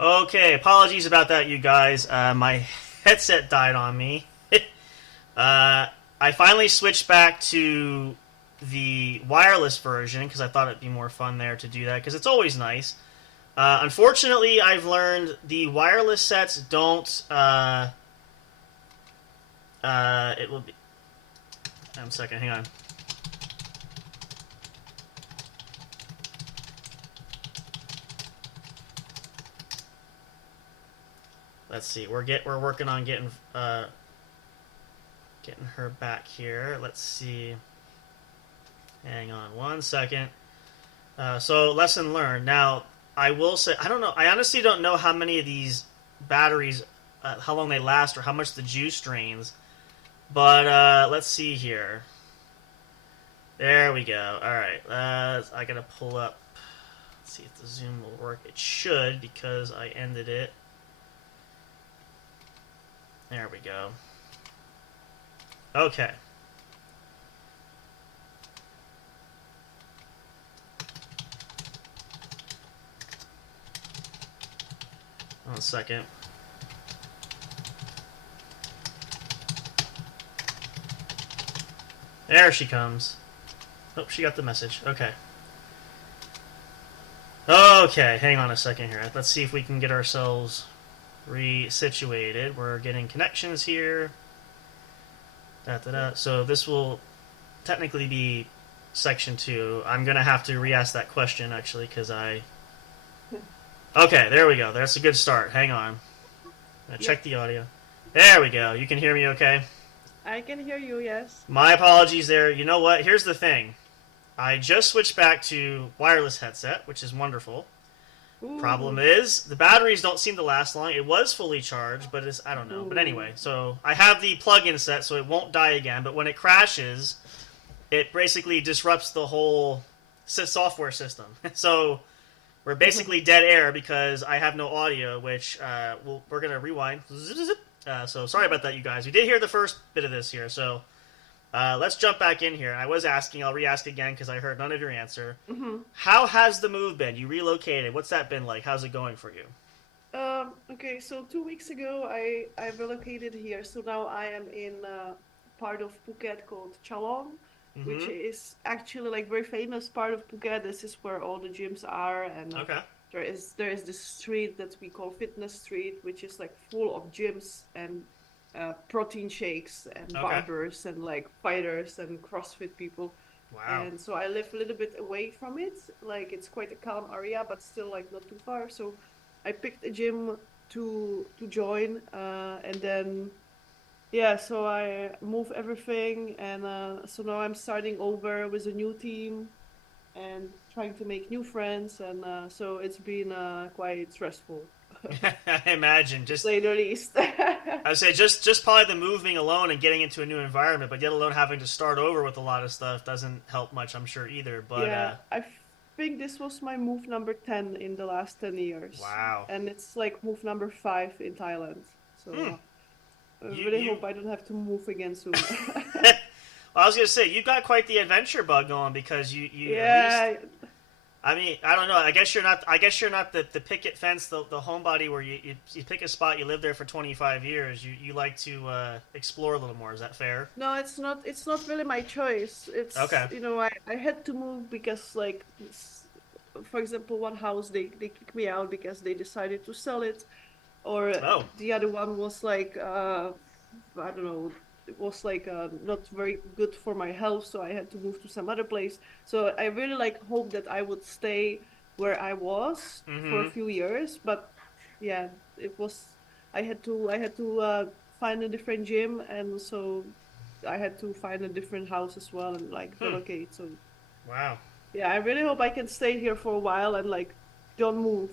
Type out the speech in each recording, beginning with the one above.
Okay, apologies about that, you guys. My headset died on me. I finally switched back to the wireless version because I thought it'd be more fun there to do that because it's always nice. Unfortunately, I've learned the wireless sets don't. It will be. A second, hang on. Let's see. We're working on getting her back here. Let's see. Hang on one second. So lesson learned. Now I will say I don't know. I honestly don't know how many of these batteries, how long they last, or how much the juice drains. But let's see here. There we go. All right. I gotta pull up. Let's see if the zoom will work. It should because I ended it. There we go. Okay. One second. There she comes. Oh, she got the message. Okay. Okay, hang on a second here. Let's see if we can get ourselves resituated. We're getting connections here. So this will technically be section 2. I'm going to have to re-ask that question, actually, because I... Okay, there we go. That's a good start. Hang on. Check the audio. There we go. You can hear me okay? I can hear you, yes. My apologies there. You know what? Here's the thing. I just switched back to wireless headset, which is wonderful. Ooh. Problem is, the batteries don't seem to last long. It was fully charged, but I don't know. Ooh. But anyway, so I have the plug-in set, so it won't die again. But when it crashes, it basically disrupts the whole software system. So we're basically dead air because I have no audio, which we're going to rewind. So sorry about that, you guys. We did hear the first bit of this here, so let's jump back in here. I was asking, I'll re-ask again because I heard none of your answer. Mm-hmm. How has the move been? You relocated. What's that been like? How's it going for you? Okay, so 2 weeks ago I relocated here, so now I am in part of Phuket called Chalong, which is actually like very famous part of Phuket. This is where all the gyms are, and Okay. there is this street that we call Fitness Street, which is like full of gyms and protein shakes and barbers and like fighters and CrossFit people. Wow. And so I live a little bit away from it. Like it's quite a calm area, but still like not too far. So I picked a gym to join, and then yeah, so I move everything, and so now I'm starting over with a new team and trying to make new friends, and so it's been quite stressful, I imagine. to Just say the least. I would say just probably the moving alone and getting into a new environment, but yet alone having to start over with a lot of stuff doesn't help much, I'm sure either. But Yeah, I think this was my move number 10 in the last 10 years. wow. And it's like move number 5 in Thailand. So Hmm. I You really you hope I don't have to move again soon. Well, I was gonna say you got quite the adventure bug going because you at least Yeah, I mean I don't know I guess you're not the picket fence the homebody where you pick a spot, you live there for 25 years, you like to explore a little more. Is that fair? no, it's not really my choice. It's, Okay. I had to move because like for example, one house they kicked me out because they decided to sell it, or Oh. the other one was like I don't know, it was like not very good for my health, so I had to move to some other place. So I really like hope that I would stay where I was for a Mm-hmm. few years, but yeah, it was I had to find a different gym, and so I had to find a different house as well and like Hmm. relocate. So Wow. yeah, I really hope I can stay here for a while and like don't move.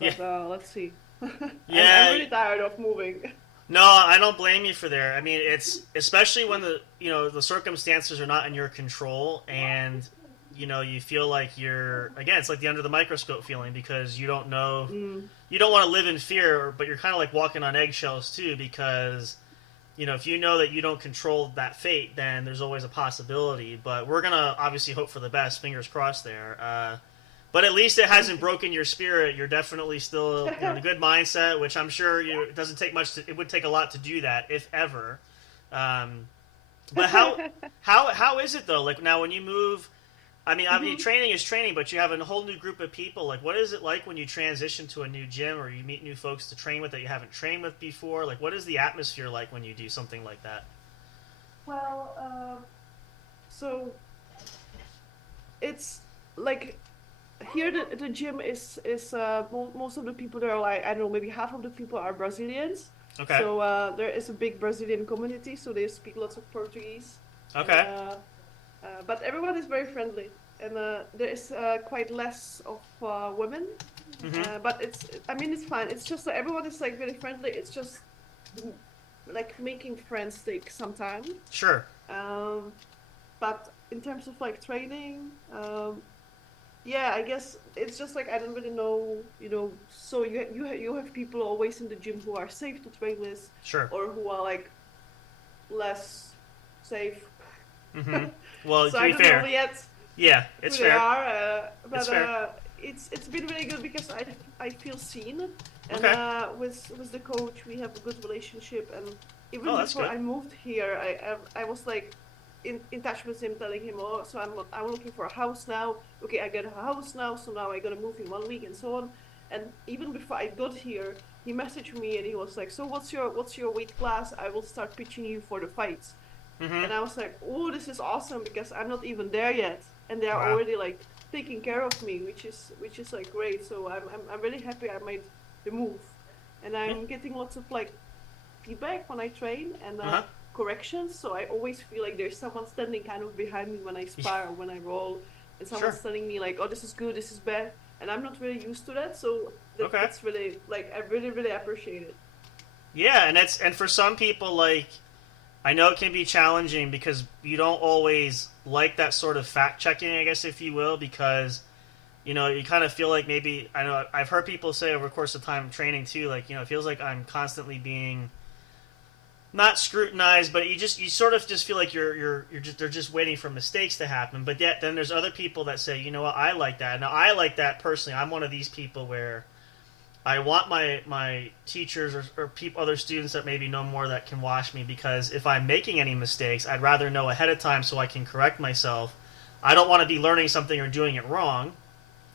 Yeah. But let's see. I'm Yeah. really tired of moving. No, I don't blame you for there. I mean, it's especially when the circumstances are not in your control, and you feel like you're again. It's like the under the microscope feeling because you don't know, Mm, you don't want to live in fear, but you're kind of like walking on eggshells too because if you know that you don't control that fate, then there's always a possibility. But we're gonna obviously hope for the best. Fingers crossed there. But at least it hasn't broken your spirit. You're definitely still in a good mindset, which I'm sure it doesn't take much. It would take a lot to do that, if ever. Um, but how is it though? Like now, when you move, I mean, hmm training is training, but you have a whole new group of people. Like, what is it like when you transition to a new gym or you meet new folks to train with that you haven't trained with before? Like, what is the atmosphere like when you do something like that? Well, so it's like here the gym is most of the people there are like, I don't know, maybe half of the people are Brazilians. Okay. So there is a big Brazilian community, so they speak lots of Portuguese, and Okay. but everyone is very friendly, and there is quite less of women. Mm-hmm. But I mean, it's fine. It's just that everyone is like really friendly. It's just like making friends takes some time. Sure. Um, but in terms of like training, yeah, I guess it's just like I don't really know, So you have people always in the gym who are safe to train with, Sure. or who are like less safe. Mm-hmm. Well, So to I be don't know fair, yet yeah, who it's they fair. are, It's but fair. it's been really good because I feel seen, and Okay. with the coach we have a good relationship, and even Oh, that's before good. I moved here, I was like in touch with him, telling him, oh, so I'm looking for a house now. Okay, I got a house now, so now I gotta move in 1 week and so on. And even before I got here, he messaged me and he was like, so what's your weight class? I will start pitching you for the fights. Mm-hmm. And I was like, oh, this is awesome because I'm not even there yet, and they are Wow. already like taking care of me, which is like great. So I'm really happy I made the move, and Yeah. I'm getting lots of like feedback when I train and Uh huh. corrections. So I always feel like there's someone standing kind of behind me when I Yeah. spar or when I roll, and someone's Sure. telling me like, oh, this is good, this is bad, and I'm not really used to that. So Okay. that's really like I really really appreciate it. Yeah, and for some people, like I know it can be challenging because you don't always like that sort of fact checking, I guess, if you will, because you kind of feel like maybe I know I've heard people say over the course of time training too, like it feels like I'm constantly being not scrutinized, but you sort of just feel like you're just they're just waiting for mistakes to happen. But yet then there's other people that say, you know what, I like that. Now I like that personally. I'm one of these people where I want my teachers or people, other students that maybe know more that can watch me because if I'm making any mistakes, I'd rather know ahead of time so I can correct myself. I don't want to be learning something or doing it wrong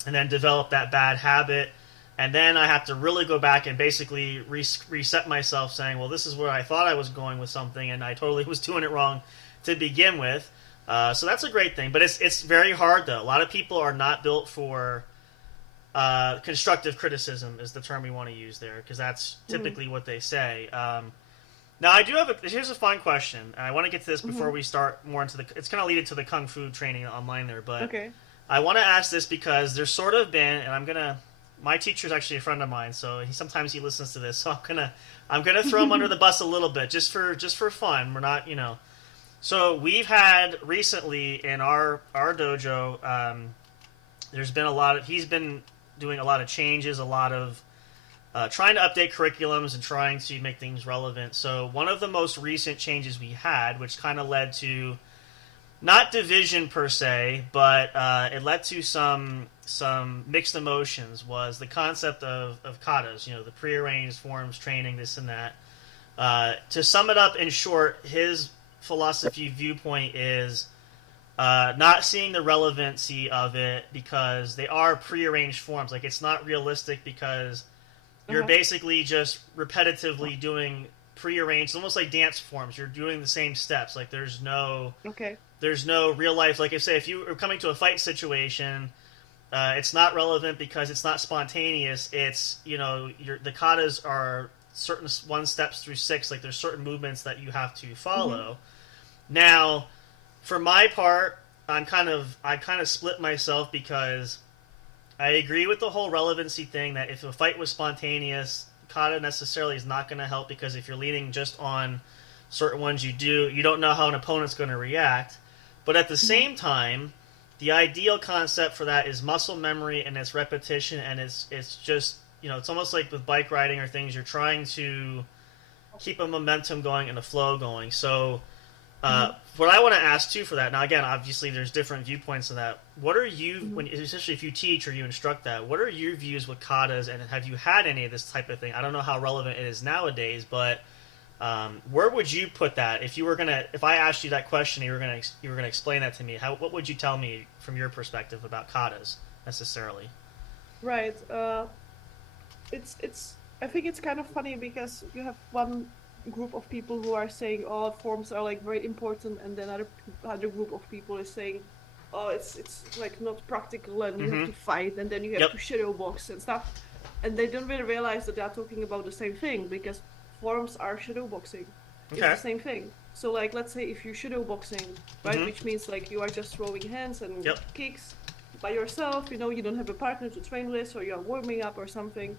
and then develop that bad habit. And then I have to really go back and basically reset myself saying, well, this is where I thought I was going with something and I totally was doing it wrong to begin with. So that's a great thing. But it's very hard, though. A lot of people are not built for constructive criticism is the term we want to use there because that's Mm-hmm. typically what they say. Now I do have here's a fun question. I want to get to this before Mm-hmm. we start more into the. It's kind of leading to the kung fu training online there, but Okay. I want to ask this because there's sort of been, and I'm gonna. My teacher's actually a friend of mine, so sometimes he listens to this. So I'm gonna throw him under the bus a little bit just for fun. We're not. So we've had recently in our dojo. There's been a lot of. He's been doing a lot of changes, a lot of trying to update curriculums and trying to make things relevant. So one of the most recent changes we had, which kind of led to not division per se, but it led to some mixed emotions, was the concept of katas. The prearranged forms, training, this and that. To sum it up in short, his philosophy viewpoint is not seeing the relevancy of it because they are prearranged forms. Like it's not realistic because you're Uh-huh. basically just repetitively doing prearranged, almost like dance forms. You're doing the same steps. Like Okay. there's no real life. Like if you are coming to a fight situation, it's not relevant because it's not spontaneous. It's the katas are certain 1 steps through 6. Like there's certain movements that you have to Mm-hmm. follow. Now, for my part, I kind of split myself because I agree with the whole relevancy thing that if a fight was spontaneous, kata necessarily is not going to help because if you're leaning just on certain ones you don't know how an opponent's going to react. But at the Mm-hmm. same time, the ideal concept for that is muscle memory and it's repetition and it's just it's almost like with bike riding or things you're trying to keep a momentum going and a flow going. So Mm-hmm. what I want to ask too for that now, again, obviously there's different viewpoints of that. what are you Mhm. when especially if you teach or you instruct that? What are your views with katas, and have you had any of this type of thing? I don't know how relevant it is nowadays, but where would you put that if you were gonna if I asked you that question, you were gonna explain that to me? How what would you tell me from your perspective about katas necessarily? Right. It's I think it's kind of funny because you have one group of people who are saying, "Oh, forms are like very important," and then other group of people is saying, "Oh, it's like not practical, and you have Mm-hmm. to fight, and then you have Yep. to shadow box and stuff," and they don't really realize that they are talking about the same thing because forms are shadow boxing. It's the Okay. same thing. So like, let's say if you shadow boxing, right, Mm-hmm. which means like you are just throwing hands and Yep. kicks by yourself. You don't have a partner to train with, or you are warming up or something,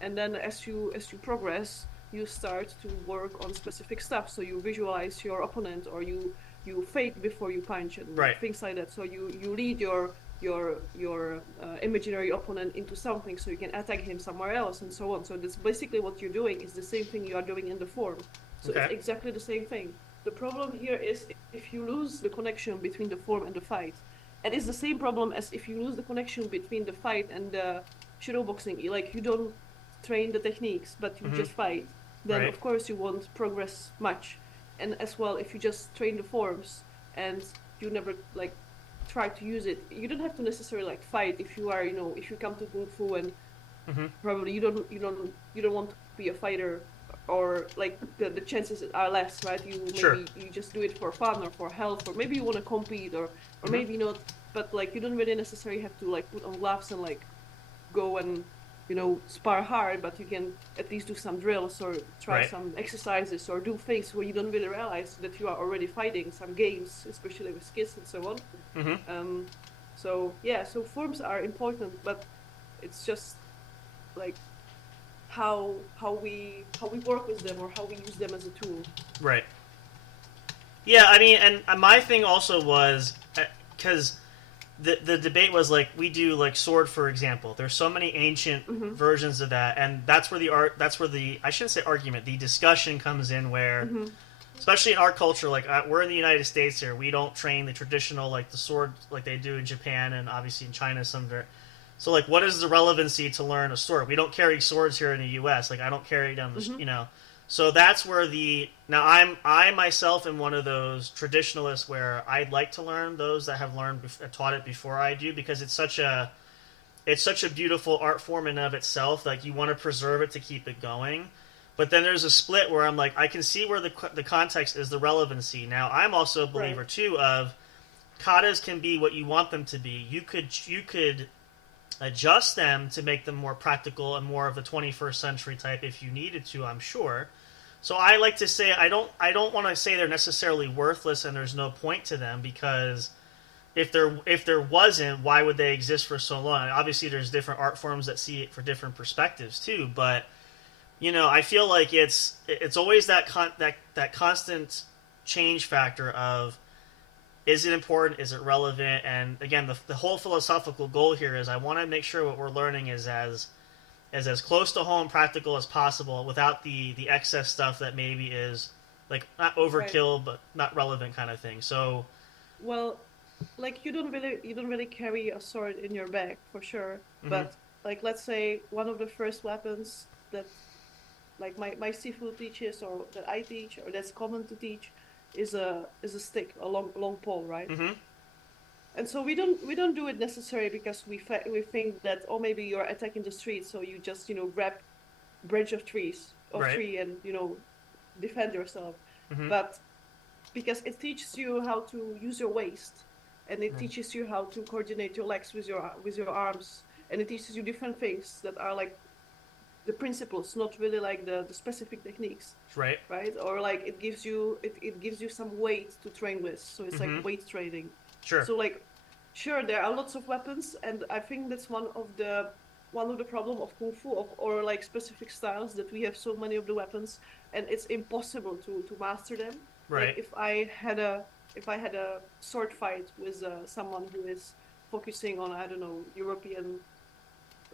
and then as you progress, you start to work on specific stuff. So you visualize your opponent, or you fake before you punch and Right. things like that. So you lead your imaginary opponent into something so you can attack him somewhere else and so on. So that's basically what you're doing is the same thing you are doing in the form. So it's Okay. exactly the same thing. The problem here is if you lose the connection between the form and the fight, and it's the same problem as if you lose the connection between the fight and the shadow boxing. Like you don't train the techniques, but you Mm-hmm. just fight, then Right. of course you won't progress much. And as well, if you just train the forms and you never like try to use it, you don't have to necessarily like fight. If you are, if you come to kung fu and Mm-hmm. probably you don't want to be a fighter, or like the chances are less, right? You Sure. maybe you just do it for fun or for health, or maybe you want to compete, or Mm-hmm. maybe not. But like you don't really necessarily have to like put on gloves and like go and spar hard, but you can at least do some drills or try Right. some exercises or do things where you don't really realize that you are already fighting some games, especially with kids and so on. Mm-hmm. um so yeah, so forms are important, but it's just like how we work with them or how we use them as a tool. Right. Yeah, I mean, and my thing also was because the debate was like we do like sword for example. There's so many ancient Mm-hmm. versions of that, and that's where the I shouldn't say argument, the discussion comes in where, Mm-hmm. especially in our culture, like we're in the United States here, we don't train the traditional like the sword like they do in Japan and obviously in China some. So like, what is the relevancy to learn a sword? We don't carry swords here in the U.S. Like I don't carry them, Mm-hmm. So that's where the now I myself am one of those traditionalists where I'd like to learn those that have taught it before I do, because it's such a beautiful art form in and of itself. Like you want to preserve it to keep it going. But then there's a split where I'm like, I can see where the context is the relevancy. Now I'm also a Right. believer too of katas can be what you want them to be. You could adjust them to make them more practical and more of a 21st century type if you needed to, I'm sure. So I like to say I don't want to say they're necessarily worthless and there's no point to them, because if there wasn't, why would they exist for so long? Obviously there's different art forms that see it for different perspectives too, but I feel like it's always that constant change factor of, is it important? Is it relevant? And again, the whole philosophical goal here is I want to make sure what we're learning is as close to home practical as possible without the excess stuff that maybe is like not Right. overkill but not relevant kind of thing. So, Well, like you don't really carry a sword in your bag for sure, mm-hmm, but like let's say one of the first weapons that like my seafood teaches or that I teach or that's common to teach is a stick, a long pole, right? mm-hmm, And so we don't do it necessarily because we think that, oh, maybe you're attacking the street, so you just grab branch of right, tree and defend yourself. mm-hmm, But because it teaches you how to use your waist, and it teaches you how to coordinate your legs with your arms, and it teaches you different things that are like the principles, not really like the specific techniques, right, right? Or like it gives you some weight to train with, so it's like mm-hmm, weight training. sure, So like, sure, there are lots of weapons, and I think that's one of the problem of kung fu, or like specific styles, that we have so many of the weapons, and it's impossible to master them. Like right, if I had a sword fight with someone who is focusing on, I don't know, European,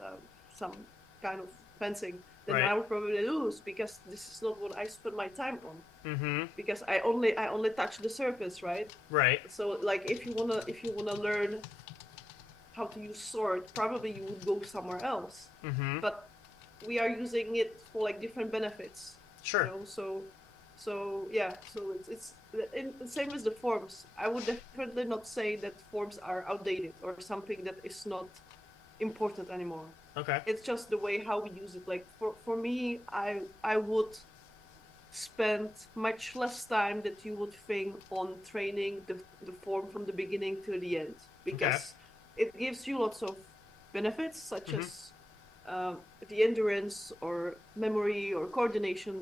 uh, some kind of fencing, then right, I would probably lose because this is not what I spend my time on. mm-hmm, Because I only touch the surface, right? right, So like if you wanna learn how to use sword, probably you would go somewhere else. Mm-hmm. But we are using it for like different benefits, you Sure. know. So yeah, so it's the same as the forms. I would definitely not say that forms are outdated or something that is not important anymore. Okay. It's just the way how we use it. Like for me, I would spend much less time that you would think on training the form from the beginning to the end, Okay. because it gives you lots of benefits such Mm-hmm. as the endurance or memory or coordination,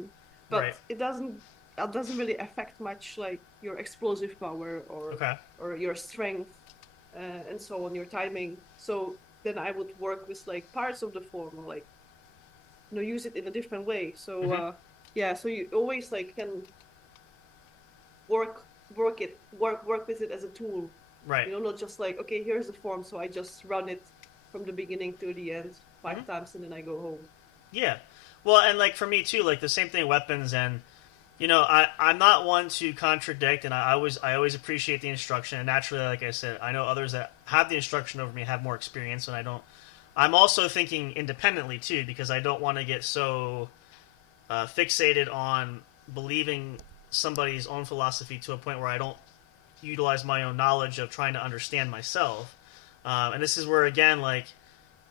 Right. but it doesn't really affect much like your explosive power Okay. or your strength and so on, your timing. So then I would work with like parts of the form, or like use it in a different way. So Mm-hmm. yeah, so you always like can work with it as a tool. Right. Not just like, okay, here's the form, so I just run it from the beginning to the end Mm-hmm. 5 times and then I go home. Yeah. Well, and like for me too, like the same thing, weapons, and I'm not one to contradict, and I always appreciate the instruction. And naturally, like I said, I know others that have the instruction over me have more experience, and I don't. I'm also thinking independently too, because I don't want to get so fixated on believing somebody's own philosophy to a point where I don't utilize my own knowledge of trying to understand myself. And this is where again, like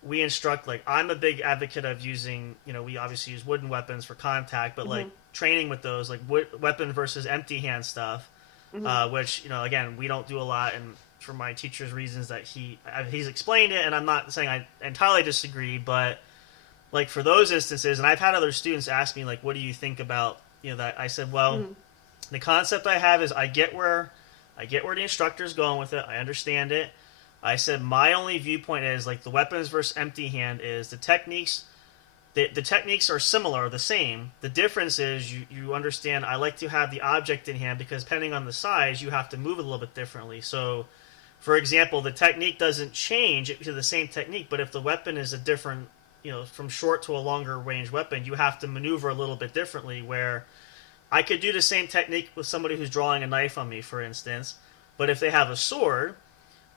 we instruct, like I'm a big advocate of using, we obviously use wooden weapons for contact, but like Mm-hmm. training with those, like weapon versus empty hand stuff, Mm-hmm. which again we don't do a lot, and for my teacher's reasons that he's explained it, and I'm not saying I entirely disagree, but like for those instances, and I've had other students ask me like, what do you think about that? I said, well, Mm-hmm. the concept I have is I get where the instructor's going with it. I understand it. I said my only viewpoint is like the weapons versus empty hand is the techniques. The techniques are similar, the same. The difference is you understand. I like to have the object in hand because depending on the size, you have to move it a little bit differently. So, for example, the technique doesn't change to the same technique, but if the weapon is a different, from short to a longer range weapon, you have to maneuver a little bit differently. Where I could do the same technique with somebody who's drawing a knife on me, for instance, but if they have a sword,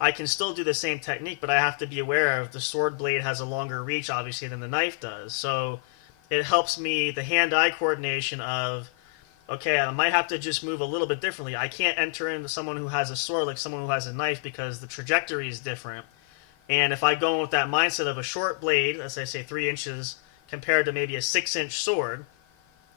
I can still do the same technique, but I have to be aware of the sword blade has a longer reach, obviously, than the knife does. So it helps me, the hand-eye coordination of, okay, I might have to just move a little bit differently. I can't enter into someone who has a sword like someone who has a knife because the trajectory is different. And if I go in with that mindset of a short blade, as I say, 3 inches, compared to maybe a 6-inch sword,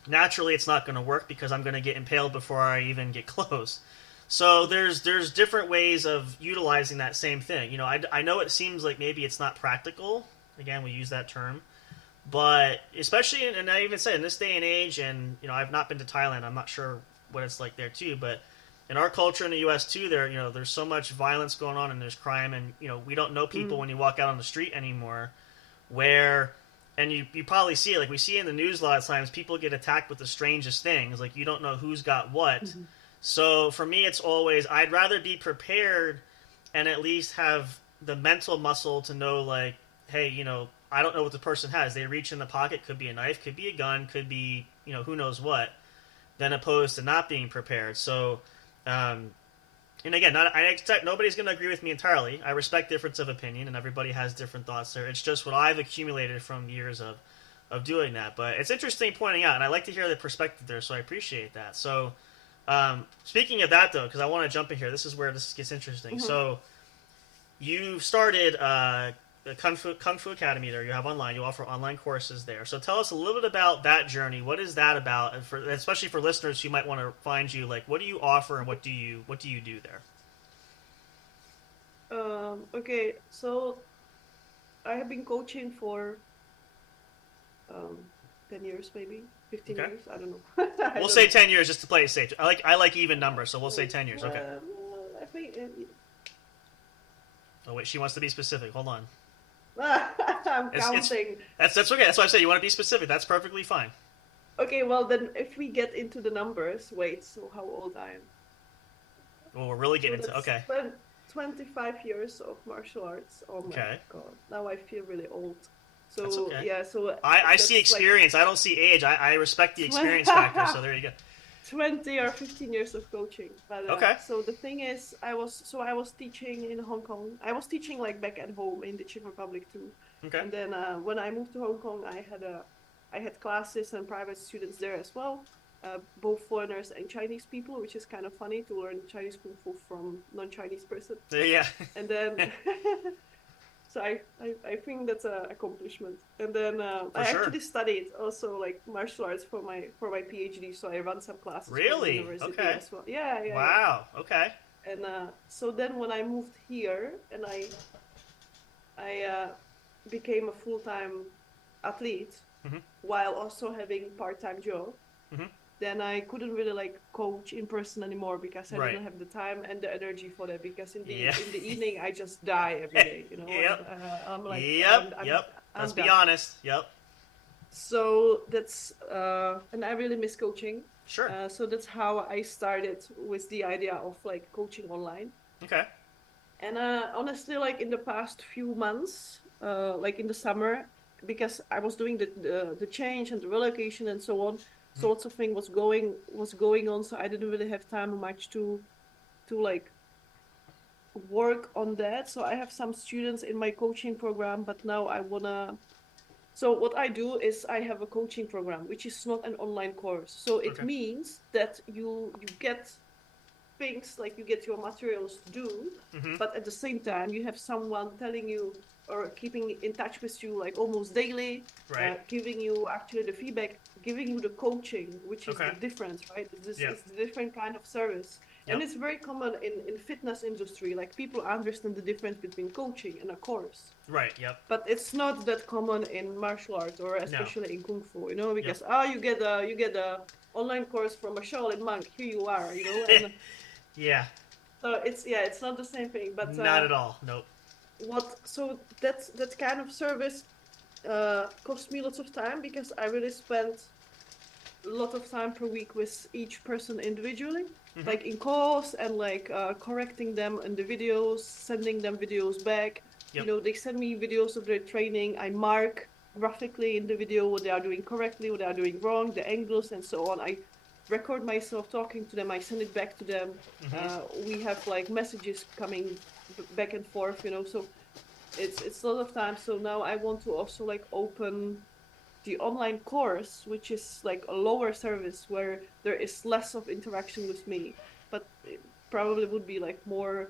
naturally it's not going to work because I'm going to get impaled before I even get close. So there's different ways of utilizing that same thing. I know it seems like maybe it's not practical. Again, we use that term, but especially and I even say in this day and age, and I've not been to Thailand. I'm not sure what it's like there too, but in our culture in the U.S. too, there's so much violence going on and there's crime, and we don't know people Mm-hmm. when you walk out on the street anymore. Where and you probably see it, like we see in the news a lot of times, people get attacked with the strangest things. Like you don't know who's got what. Mm-hmm. So for me, it's always I'd rather be prepared and at least have the mental muscle to know, like, hey, I don't know what the person has. They reach in the pocket, could be a knife, could be a gun, could be who knows what. Than opposed to not being prepared. So, and again, I expect nobody's going to agree with me entirely. I respect difference of opinion, and everybody has different thoughts there. It's just what I've accumulated from years of doing that. But it's interesting pointing out, and I like to hear the perspective there, so I appreciate that. So, speaking of that, though, because I want to jump in here, this is where this gets interesting. Mm-hmm. So, you started the Kung Fu Academy there. You have online. You offer online courses there. So, tell us a little bit about that journey. What is that about? And especially for listeners who might want to find you, like, what do you offer and what do you do there? Okay, so I have been coaching for um, 10 years, maybe 15 Okay. years. I don't know. I We'll don't say know. 10 years just to play it safe. I like even numbers, so we'll say Wait, 10 years. Okay. I think Oh wait, she wants to be specific. Hold on. I'm It's counting. that's okay. That's why I say you want to be specific. That's perfectly fine. Okay, well then, if we get into the numbers, wait. So how old I am? Well, we're really So getting into that's okay. 25 years of martial arts. Oh my Okay. God! Now I feel really old. That's So okay. yeah, so I see that's like experience. I don't see age. I respect the experience factor. So there you go. 20 or 15 years of coaching. But Okay. so the thing is, I was teaching in Hong Kong. I was teaching like back at home in the Czech Republic too. Okay. And then when I moved to Hong Kong, I had classes and private students there as well, both foreigners and Chinese people, which is kind of funny to learn Chinese kung fu from non-Chinese person. Yeah. And then so I think that's an accomplishment. And then For I sure. actually studied also like martial arts for my PhD. So I run some classes for the Really? university Okay. as well. Yeah, yeah, yeah. Wow. Okay. And so then when I moved here and I became a full-time athlete Mm-hmm. while also having part-time job, Mm-hmm. then I couldn't really like coach in person anymore because I Right. didn't have the time and the energy for that. Because in the Yeah. in the evening I just die every day, you know. Yep. And I'm like, Yep. I'm Yep. I'm Let's be done. honest. Yep. So that's and I really miss coaching. Sure. So that's how I started with the idea of like coaching online. Okay. And honestly, like in the past few months, like in the summer, because I was doing the change and the relocation and so on, Mm-hmm. so lots of things was going on. So I didn't really have time much to like work on that. So I have some students in my coaching program, but now I wanna. So what I do is I have a coaching program, which is not an online course. So it Okay. means that you get things like you get your materials to do, Mm-hmm. but at the same time you have someone telling you or keeping in touch with you like almost daily, Right. giving you actually the feedback, giving you the coaching, which is Okay. the difference, right? This Yeah. is the different kind of service. And Yep. it's very common in fitness industry, like people understand the difference between coaching and a course, Right. Yep. but it's not that common in martial arts or No. especially in kung fu, you know, Yep. because you get a online course from a Shaolin monk, here you are, you know. And Yeah. so it's not the same thing. But Not at all. Nope. so that kind of service cost me lots of time because I really spent a lot of time per week with each person individually, Mm-hmm. like in calls and like correcting them in the videos, sending them videos back. Yep. You know, they send me videos of their training. I mark graphically in the video what they are doing correctly, what they are doing wrong, the angles, and so on. I record myself talking to them. I send it back to them. Mm-hmm. We have like messages coming back and forth, you know. So it's a lot of time. So now I want to also like open the online course, which is like a lower service where there is less of interaction with me, but it probably would be like more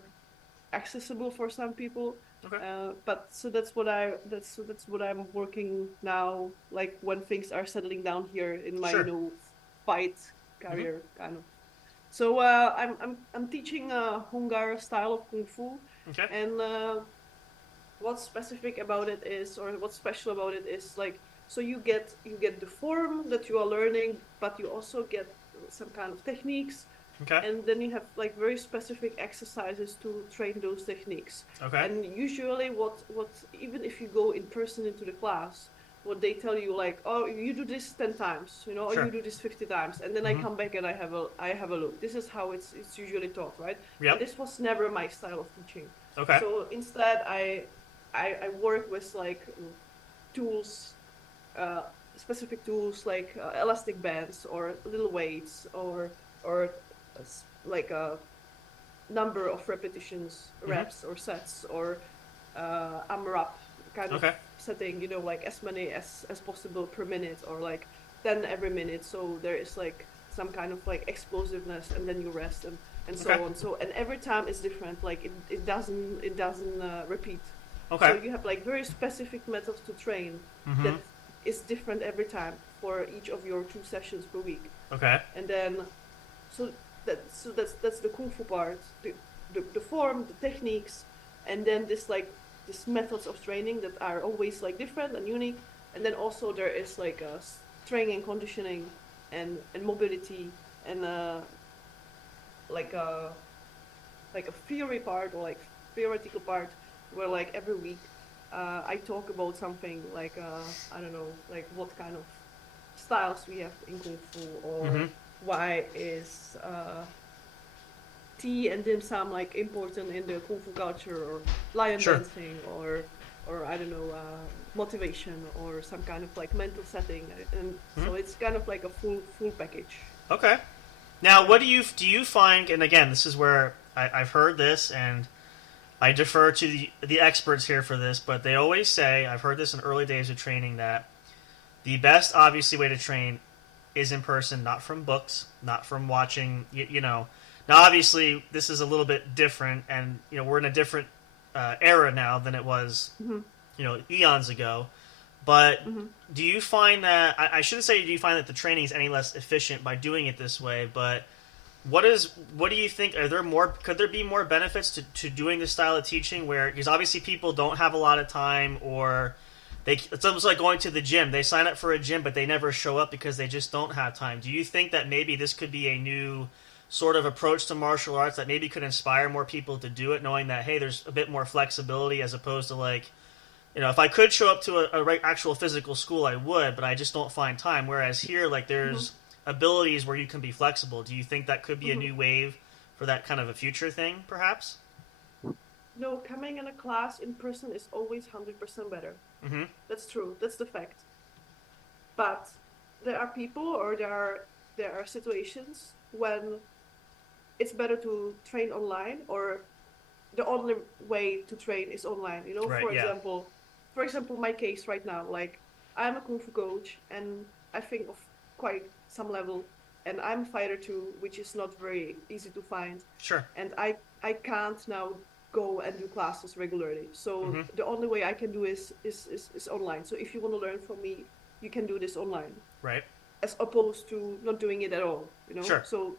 accessible for some people. Okay. But so that's what I'm working now, like when things are settling down here in my Sure. fight Mm-hmm. career kind of. So I'm teaching a Hungar style of kung fu, Okay. and what's specific about it is, or what's special about it is like, so you get the form that you are learning, but you also get some kind of techniques, Okay. and then you have like very specific exercises to train those techniques. Okay. And usually what even if you go in person into the class, what they tell you like, oh, you do this 10 times, you know, or Sure. you do this 50 times, and then I Mm-hmm. come back and I have a look. This is how it's usually taught, right? Yep. And this was never my style of teaching. Okay. So instead I work with like tools, specific tools like elastic bands or little weights or like a number of repetitions, Mm-hmm. reps or sets, or AMRAP kind of Okay. setting, you know, like as many as possible per minute, or like 10 every minute. So there is like some kind of like explosiveness, and then you rest and so Okay. on. So and every time is different. Like it doesn't repeat. So Okay. you have like very specific methods to train Mm-hmm. that is different every time for each of your 2 sessions per week. Okay. And then so that's the kung fu part, the form, the techniques, and then this methods of training that are always like different and unique. And then also there is like a strength and conditioning and mobility, and like a theory part, or like theoretical part, where like every week I talk about something like I don't know, like what kind of styles we have in kung fu, or Mm-hmm. why is tea and dim sum like important in the kung fu culture, or lion Sure. dancing, or I don't know, motivation, or some kind of like mental setting, and Mm-hmm. so it's kind of like a full package. Okay. Now, what do you find? And again, this is where I've heard this, and I defer to the experts here for this. But they always say, I've heard this in early days of training, that the best, obviously, way to train is in person, not from books, not from watching. Now obviously this is a little bit different, and we're in a different era now than it was, Mm-hmm. eons ago. But Mm-hmm. do you find that I shouldn't say do you find that the training is any less efficient by doing it this way? But what do you think? Could there be more benefits to doing this style of teaching where, because obviously people don't have a lot of time, or it's almost like going to the gym. They sign up for a gym, but they never show up because they just don't have time. Do you think that maybe this could be a new sort of approach to martial arts that maybe could inspire more people to do it, knowing that, hey, there's a bit more flexibility, as opposed to, like, if I could show up to actual physical school, I would, but I just don't find time. Whereas here, like, Mm-hmm. there's abilities where you can be flexible. Do you think that could be a Mm-hmm. new wave for that kind of a future thing, perhaps? No, coming in a class in person is always 100% better. Mm-hmm. That's true. That's the fact. But there are people, or there are situations when it's better to train online, or the only way to train is online. Right. For Yeah. example, my case right now, like, I'm a kung fu coach, and I think of quite some level, and I'm a fighter too, which is not very easy to find, Sure. and I can't now go and do classes regularly. So Mm-hmm. the only way I can do is online. So if you want to learn from me, you can do this online, Right. as opposed to not doing it at all. Sure. So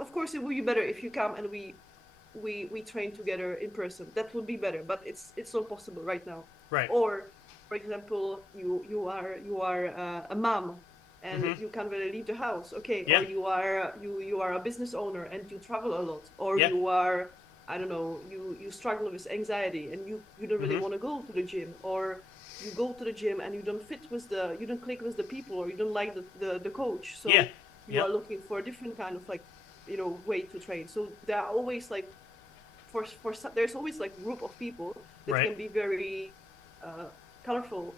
of course it would be better if you come and we train together in person. That would be better, but it's not possible right now. Right. Or, for example, you are a mom, and Mm-hmm. you can't really leave the house. Okay. Or Yeah. you are a business owner and you travel a lot. Or Yeah. you are, I don't know, you struggle with anxiety, and you don't really Mm-hmm. want to go to the gym. Or you go to the gym and you don't click with the people, or you don't like the coach. So Yeah. you are Yep. looking for a different kind of, like, way to train. So there are always, like, there's always, like, group of people that Right. can be very uh, colorful.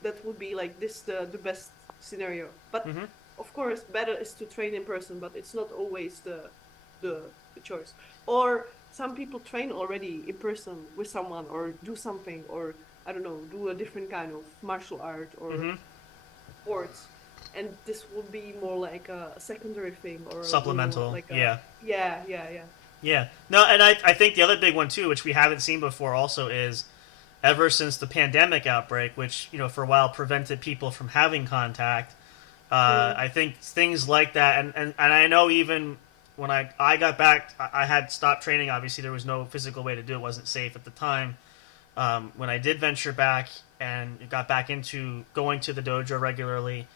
That would be like this, the best scenario. But Mm-hmm. of course, better is to train in person, but it's not always the, the choice. Or some people train already in person with someone, or do something, or I don't know, do a different kind of martial art or Mm-hmm. sports, and this would be more like a secondary thing, or Supplemental. like a, Yeah. yeah. Yeah. No, and I think the other big one too, which we haven't seen before, also is, ever since the pandemic outbreak, which for a while prevented people from having contact. Mm, I think things like that, and I know even when I got back, I had stopped training. Obviously, there was no physical way to do it; wasn't safe at the time. When I did venture back and got back into going to the dojo regularly,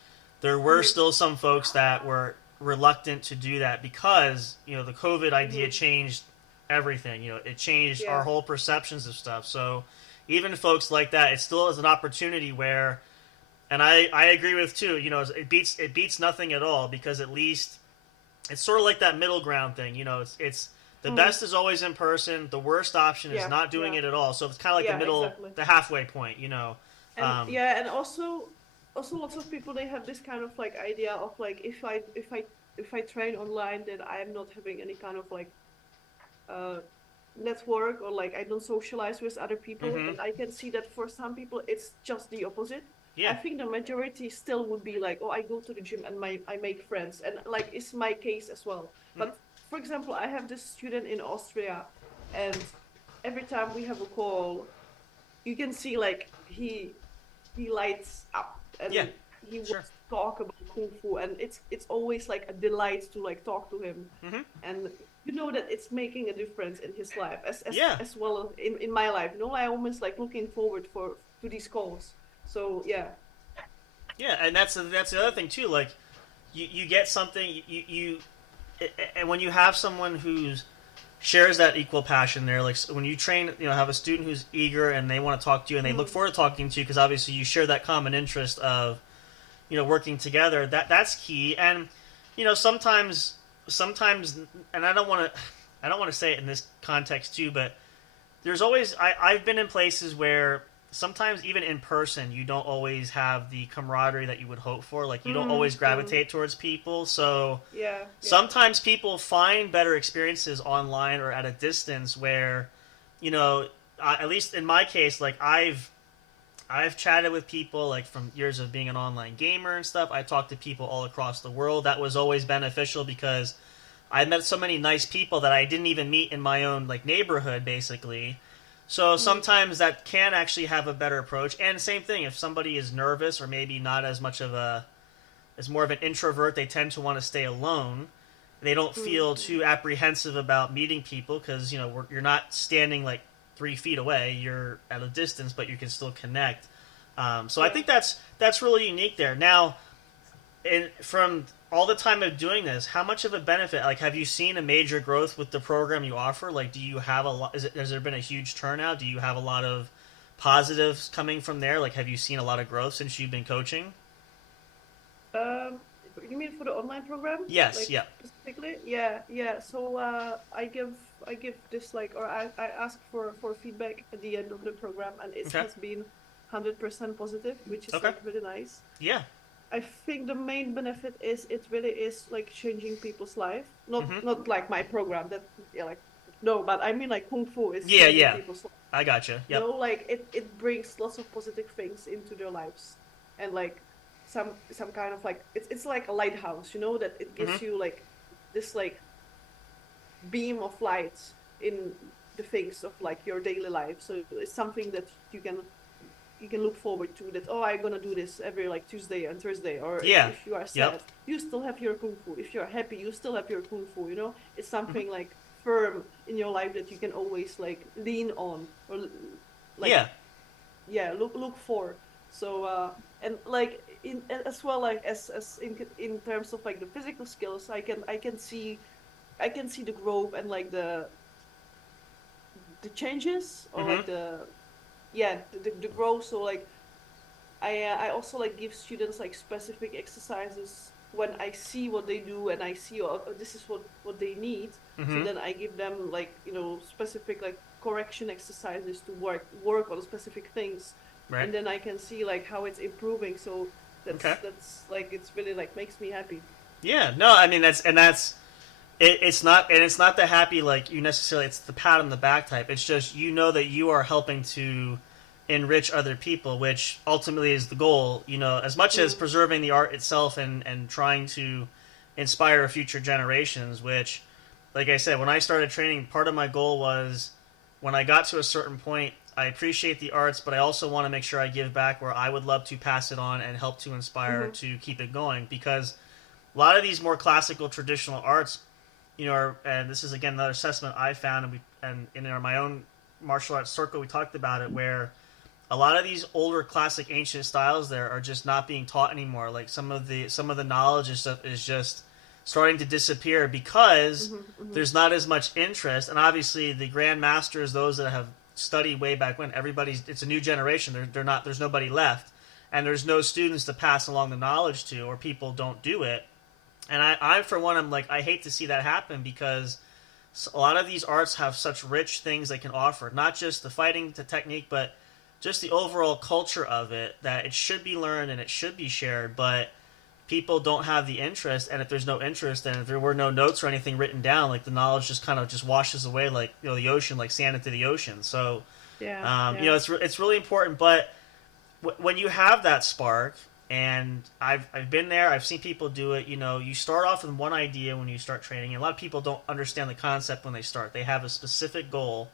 there were mm-hmm, still some folks that were reluctant to do that because the COVID idea mm-hmm. changed everything. It changed our Yeah, whole perceptions of stuff. So even folks like that, it still is an opportunity where, and I agree with too. It beats nothing at all, because at least it's sort of like that middle ground thing. It's the mm, best is always in person. The worst option is yeah, not doing yeah, it at all. So it's kind of like the yeah, middle, exactly. the halfway point. And Um, yeah, and also lots of people, they have this kind of, like, idea of, like, if I train online, then I'm not having any kind of, like, uh network, or, like, I don't socialize with other people. hmm And I can see that for some people it's just the opposite. I Yeah. think the majority still would be like, oh, I go to the gym and I make friends, and, like, it's my case as well. hmm But for example, I have this student in Austria, and every time we have a call, you can see, like, he lights up, Yeah. and he Sure. wants to talk about kung fu, and it's always, like, a delight to, like, talk to him. hmm And that it's making a difference in his life, Yeah. as well as in my life. I almost, like, looking forward to these calls. So yeah. Yeah. And that's the other thing too. Like, you get something and when you have someone who's shares that equal passion there, like when you train, have a student who's eager and they want to talk to you and they look Mm, forward to talking to you, because obviously you share that common interest of working together. That's key. And sometimes, and I don't want to say it in this context too, but there's always I've been in places where sometimes even in person you don't always have the camaraderie that you would hope for. Like you don't always Mm-hmm. gravitate towards people. So Yeah, yeah. sometimes people find better experiences online or at a distance where, you know, at least in my case, like I've chatted with people like from years of being an online gamer and stuff. I talked to people all across the world. That was always beneficial because I met so many nice people that I didn't even meet in my own like neighborhood basically. So Mm, sometimes that can actually have a better approach. And same thing, if somebody is nervous or maybe not as much of a as more of an introvert, they tend to want to stay alone. They don't mm, feel mm. too apprehensive about meeting people because you're not standing like 3 feet away. You're at a distance, but you can still connect. So I Yeah. think that's really unique there. Now, from all the time of doing this, how much of a benefit? Like, have you seen a major growth with the program you offer? Like, do you have a lot? Has there been a huge turnout? Do you have a lot of positives coming from there? Like, have you seen a lot of growth since you've been coaching? Um, you mean for the online program, Yes. like Yeah. specifically? Yeah, yeah. So I give this like, or I ask for feedback at the end of the program, and it Okay. has been 100% positive, which is Okay. like really nice. Yeah. I think the main benefit is it really is like changing people's life. Mm-hmm. Not like my program that, yeah, like, no, but I mean like kung fu is Yeah. changing Yeah. people's life. I gotcha. You Yep. know, like it brings lots of positive things into their lives, and like some kind of like it's like a lighthouse, you know, that it Mm-hmm. gives you like this like beam of light in the things of like your daily life. So it's something that you can look forward to, that, oh, I'm gonna do this every like Tuesday and Thursday. Or Yeah. if you are Yep. sad, you still have your kung fu. If you're happy, you still have your kung fu, you know. It's Mm-hmm. something like firm in your life that you can always like lean on, or like, Yeah. yeah, look for. So and like in as well, like as in terms of like the physical skills, I can see the growth and like the changes, or Mm-hmm. like the, yeah, the growth. So like I also like give students like specific exercises when I see what they do, and I see, oh, this is what they need. So Mm-hmm. then I give them like, you know, specific like correction exercises to work on specific things, Right. and then I can see like how it's improving. So Okay. that's like, it's really like makes me happy. Yeah. No. I mean that's it's not the happy like you necessarily. It's the pat on the back type. It's just you know that you are helping to enrich other people, which ultimately is the goal. As much as Mm, preserving the art itself and trying to inspire future generations. Which, like I said, when I started training, part of my goal was when I got to a certain point. I appreciate the arts, but I also want to make sure I give back where I would love to pass it on and help to inspire mm-hmm. to keep it going. Because a lot of these more classical traditional arts, and this is again another assessment I found, and in my own martial arts circle we talked about it, where a lot of these older classic ancient styles there are just not being taught anymore. Like some of the knowledge and stuff is just starting to disappear because Mm-hmm. Mm-hmm. there's not as much interest. And obviously the grandmasters, those that have studied way back when, it's a new generation. They're not there's nobody left, and there's no students to pass along the knowledge to, or people don't do it. And I for one, I'm like, I hate to see that happen because a lot of these arts have such rich things they can offer. Not just the fighting, the technique, but just the overall culture of it. That it should be learned and it should be shared, but people don't have the interest. And if there's no interest, and if there were no notes or anything written down, like the knowledge just kind of just washes away, like the ocean, like sand into the ocean. So Yeah, yeah. it's really important, but when you have that spark, and I've been there, I've seen people do it. You start off with one idea when you start training, and a lot of people don't understand the concept when they start. They have a specific goal,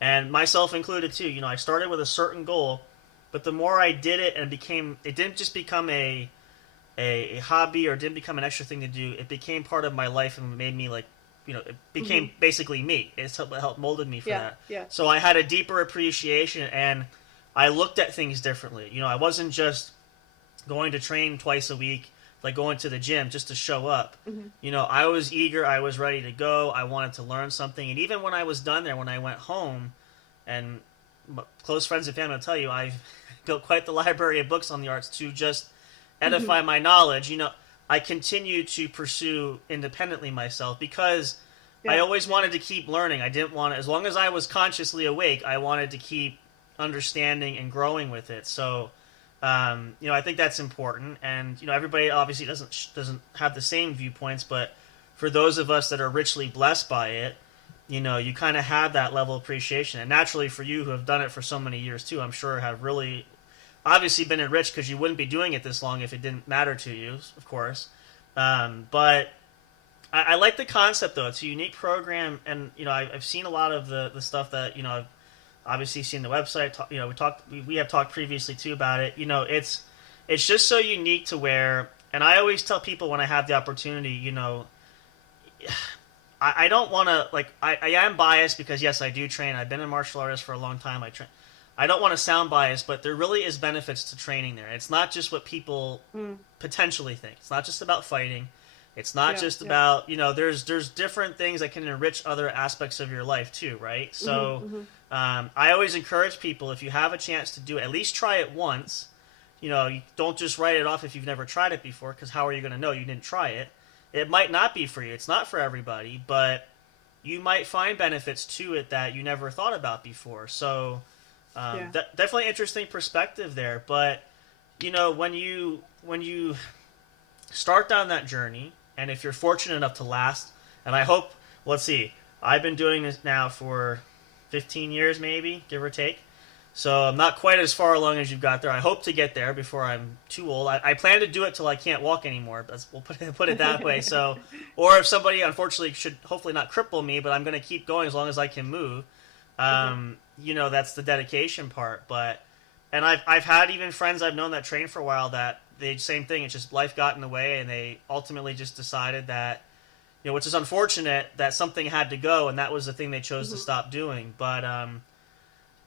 and myself included too. I started with a certain goal, but the more I did it, and it didn't just become a hobby, or didn't become an extra thing to do. It became part of my life and made me like, it Mm-hmm. became basically me. It helped molded me for Yeah, that. yeah. So I had a deeper appreciation, and I looked at things differently. I wasn't just going to train twice a week, like going to the gym just to show up. Mm-hmm. I was eager, I was ready to go, I wanted to learn something. And even when I was done there, when I went home, and close friends and family will tell you, I've built quite the library of books on the arts to just Mm-hmm. edify my knowledge. I continue to pursue independently myself because I Yeah, always yeah. wanted to keep learning. I didn't want to, as long as I was consciously awake, I wanted to keep understanding and growing with it. So, I think that's important. And everybody obviously doesn't have the same viewpoints, but for those of us that are richly blessed by it, you kind of have that level of appreciation. And naturally, for you who have done it for so many years too, I'm sure have really obviously been enriched because you wouldn't be doing it this long if it didn't matter to you, of course. But I like the concept though. It's a unique program, and I've seen a lot of the stuff that I've obviously seen the website. We have talked previously too about it. It's just so unique to where, and I always tell people when I have the opportunity, I don't want to like I am biased because yes I do train. I've been a martial artist for a long time. I don't want to sound biased, but there really is benefits to training there. It's not just what people Mm. potentially think. It's not just about fighting. It's not Yeah, just yeah. about there's different things that can enrich other aspects of your life too, right? So Mm-hmm. I always encourage people if you have a chance to do it, at least try it once. You don't just write it off if you've never tried it before, because how are you going to know you didn't try it? It might not be for you. It's not for everybody, but you might find benefits to it that you never thought about before. So Yeah. definitely interesting perspective there. But when you start down that journey, and if you're fortunate enough to last, and I hope, let's see, I've been doing this now for 15 years, maybe give or take. So I'm not quite as far along as you've got there. I hope to get there before I'm too old. I plan to do it till I can't walk anymore. We'll put it that way. So, or if somebody unfortunately should hopefully not cripple me, but I'm going to keep going as long as I can move. Uh-huh. That's the dedication part. But and I've had even friends I've known that train for a while that they same thing. It's just life got in the way, and they ultimately just decided that which is unfortunate that something had to go, and that was the thing they chose to Mm-hmm. stop doing. But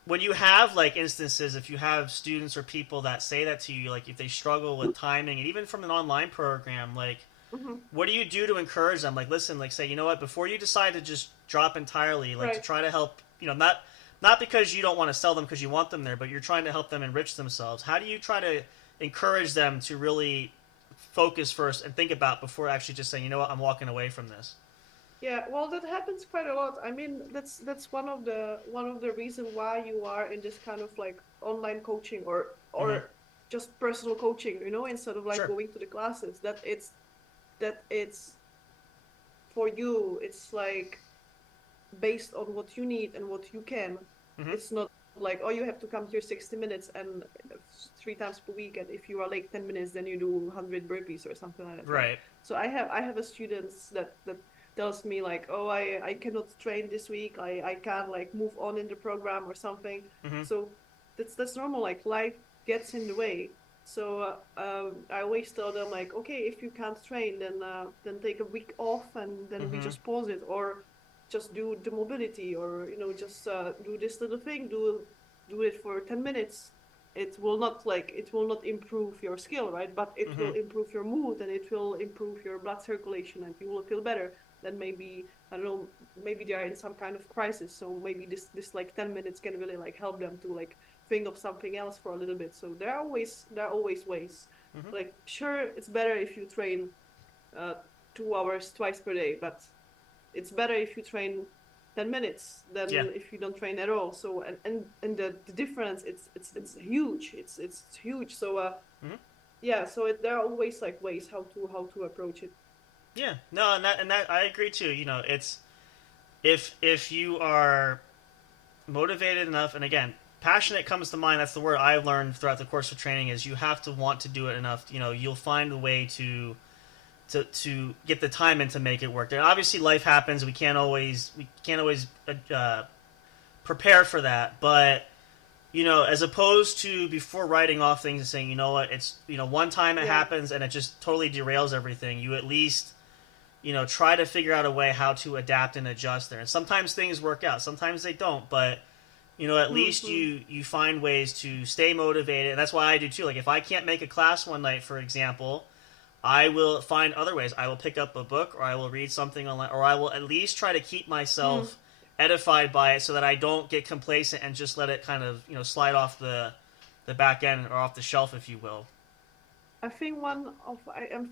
when you have like instances, if you have students or people that say that to you, like if they struggle with timing, and even from an online program, like Mm-hmm. what do you do to encourage them? Like, listen, like say, you know what, before you decide to just drop entirely, like to Right. try to help, not because you don't want to sell them because you want them there, but you're trying to help them enrich themselves. How do you try to encourage them to really focus first and think about before actually just saying, you know what, I'm walking away from this? Yeah, well, that happens quite a lot. I mean, that's one of the reason why you are in this kind of like online coaching Mm-hmm. or just personal coaching, instead of like Sure. going to the classes. That it's for you. It's like based on what you need and what you can. Mm-hmm. It's not like, oh, you have to come here 60 minutes and 3 times per week, and if you are late 10 minutes, then you do 100 burpees or something like that, right? Right. So I have a student that tells me like, oh, I cannot train this week. I can't like move on in the program or something. Mm-hmm. So that's normal. Like life gets in the way. So I always tell them like, okay, if you can't train, then take a week off and then we Mm-hmm. just pause it, or just do the mobility, or just do this little thing, do it for 10 minutes. It will not improve your skill, right? But it Mm-hmm. will improve your mood, and it will improve your blood circulation, and you will feel better. Then maybe, I don't know, maybe they are in some kind of crisis, so maybe this like 10 minutes can really like help them to like think of something else for a little bit. So there are always ways. Mm-hmm. Like, sure, it's better if you train uh 2 hours twice per day, but it's better if you train 10 minutes Yeah. than if you don't train at all. So and the difference, it's huge. It's huge. So Mm-hmm. yeah, so there are always like ways how to approach it. Yeah. No, and that I agree too. It's if you are motivated enough, and again, passionate comes to mind. That's the word I've learned throughout the course of training. Is you have to want to do it enough. You'll find a way to get the time in to make it work. And obviously, life happens. We can't always prepare for that. But as opposed to before writing off things and saying, you know what, it's one time it Yeah. happens and it just totally derails everything. You at least try to figure out a way how to adapt and adjust there. And sometimes things work out, sometimes they don't. But at least Mm-hmm. you find ways to stay motivated. And that's why I do too. Like if I can't make a class one night, for example, I will find other ways. I will pick up a book, or I will read something online, or I will at least try to keep Mm. myself edified by it, so that I don't get complacent and just let it kind of slide off the back end or off the shelf, if you will. I think I am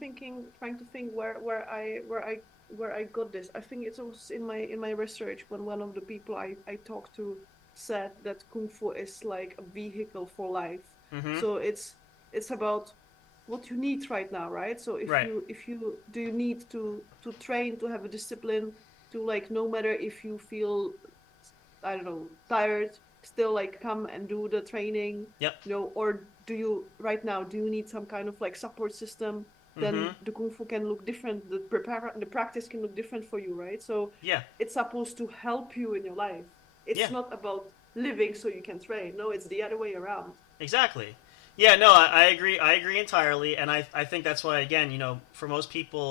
trying to think where I got this. I think it was in my research when one of the people I talked to said that Kung Fu is like a vehicle for life. Mm-hmm. So it's about what you need right now, right? So Right. if you do you need to train, to have a discipline, to like, no matter if you feel, I don't know, tired, still like come and do the training, Yep. or do you right now, do you need some kind of like support system? Mm-hmm. Then the Kung Fu can look different. The practice can look different for you, right? So Yeah. it's supposed to help you in your life. It's Yeah. not about living so you can train. No, it's the other way around. Exactly. Yeah, no, I agree. I agree entirely, and I think that's why, again, for most people,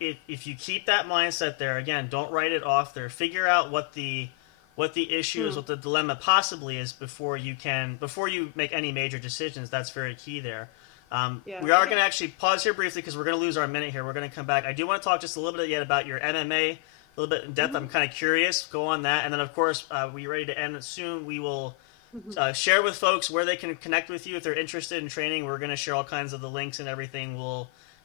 if you keep that mindset there, again, don't write it off there. Figure out what the issue is, Hmm. what the dilemma possibly is before you make any major decisions. That's very key there. Yeah. We are going to actually pause here briefly because we're going to lose our minute here. We're going to come back. I do want to talk just a little bit yet about your MMA, a little bit in depth. I'm Mm-hmm. kind of curious. Go on that, and then of course, we ready to end soon. We will Mm-hmm. share with folks where they can connect with you if they're interested in training. We're going to share all kinds of the links and everything.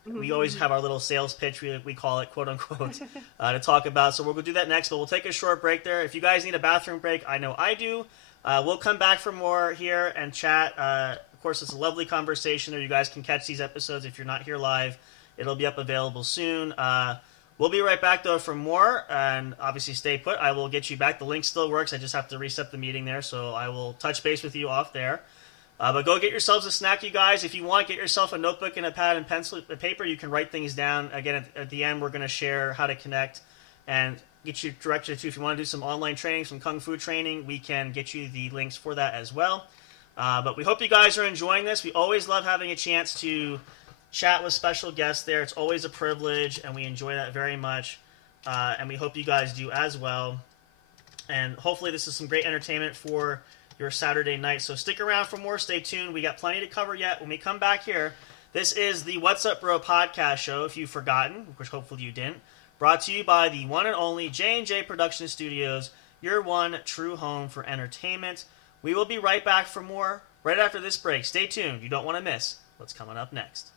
We always Mm-hmm. have our little sales pitch, we call it, quote unquote, to talk about. So we'll go do that next, but we'll take a short break there. If you guys need a bathroom break, I know I do. We'll come back for more here and chat. Of course, it's a lovely conversation there. You guys can catch these episodes if you're not here live. It'll be up available soon. We'll be right back, though, for more, and obviously stay put. I will get you back. The link still works. I just have to reset the meeting there, so I will touch base with you off there. But go get yourselves a snack, you guys. If you want, get yourself a notebook and a pad and pencil, paper. You can write things down. Again, at the end, we're going to share how to connect and get you directed to. If you want to do some online training, some kung fu training, we can get you the links for that as well. But we hope you guys are enjoying this. We always love having a chance to chat with special guests there. It's always a privilege, and we enjoy that very much. And we hope you guys do as well. And hopefully this is some great entertainment for your Saturday night. So stick around for more. Stay tuned. We got plenty to cover yet. When we come back here, this is the What's Up Bro podcast show, if you've forgotten, which hopefully you didn't. Brought to you by the one and only J&J Production Studios, your one true home for entertainment. We will be right back for more right after this break. Stay tuned. You don't want to miss what's coming up next.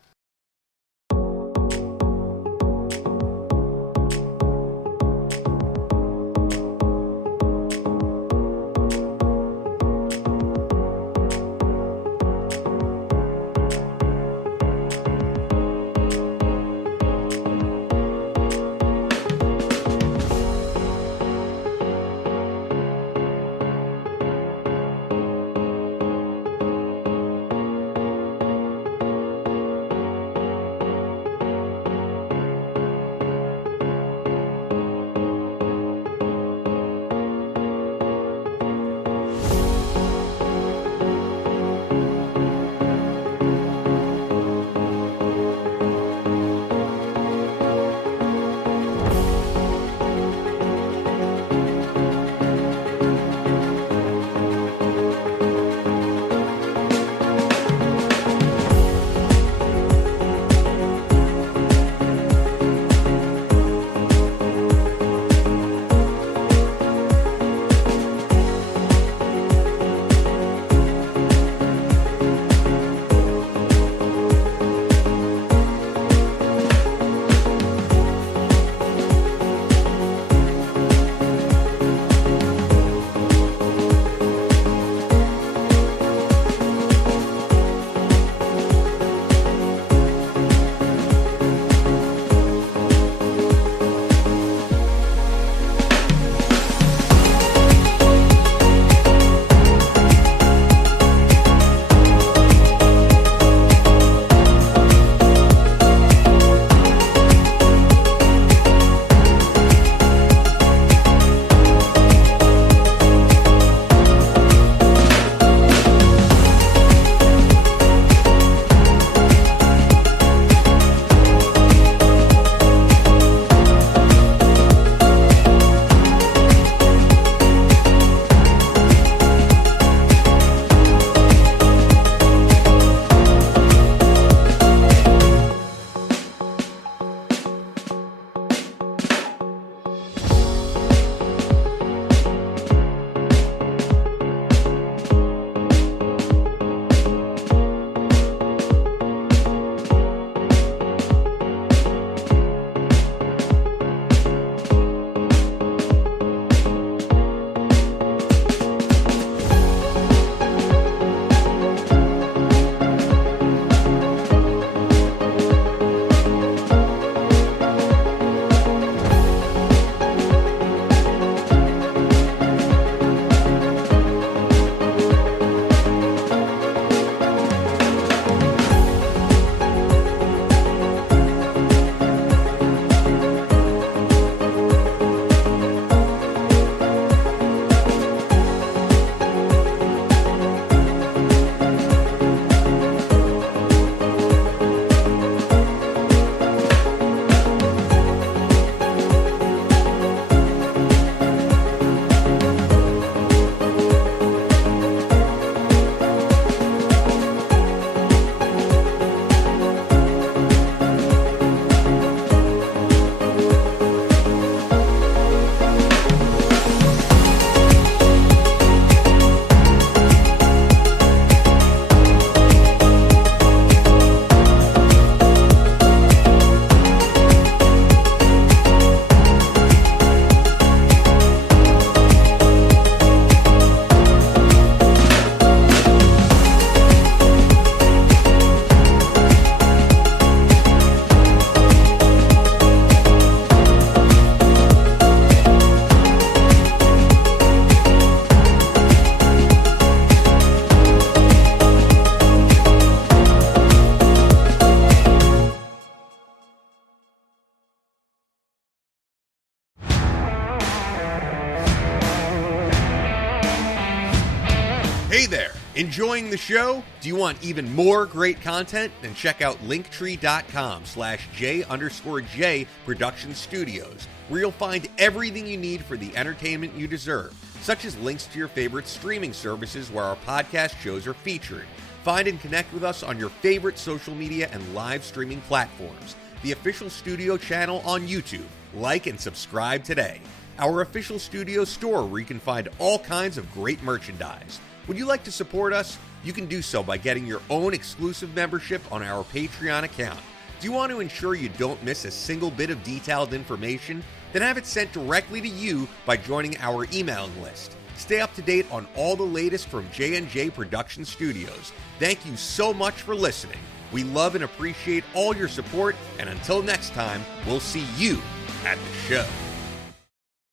Enjoying the show? Do you want even more great content? Then check out linktree.com/J_J Production Studios, where you'll find everything you need for the entertainment you deserve, such as links to your favorite streaming services where our podcast shows are featured. Find and connect with us on your favorite social media and live streaming platforms. The official studio channel on YouTube. Like and subscribe today. Our official studio store where you can find all kinds of great merchandise. Would you like to support us? You can do so by getting your own exclusive membership on our Patreon account. Do you want to ensure you don't miss a single bit of detailed information? Then have it sent directly to you by joining our emailing list. Stay up to date on all the latest from J&J Production Studios. Thank you so much for listening. We love and appreciate all your support, and until next time, we'll see you at the show.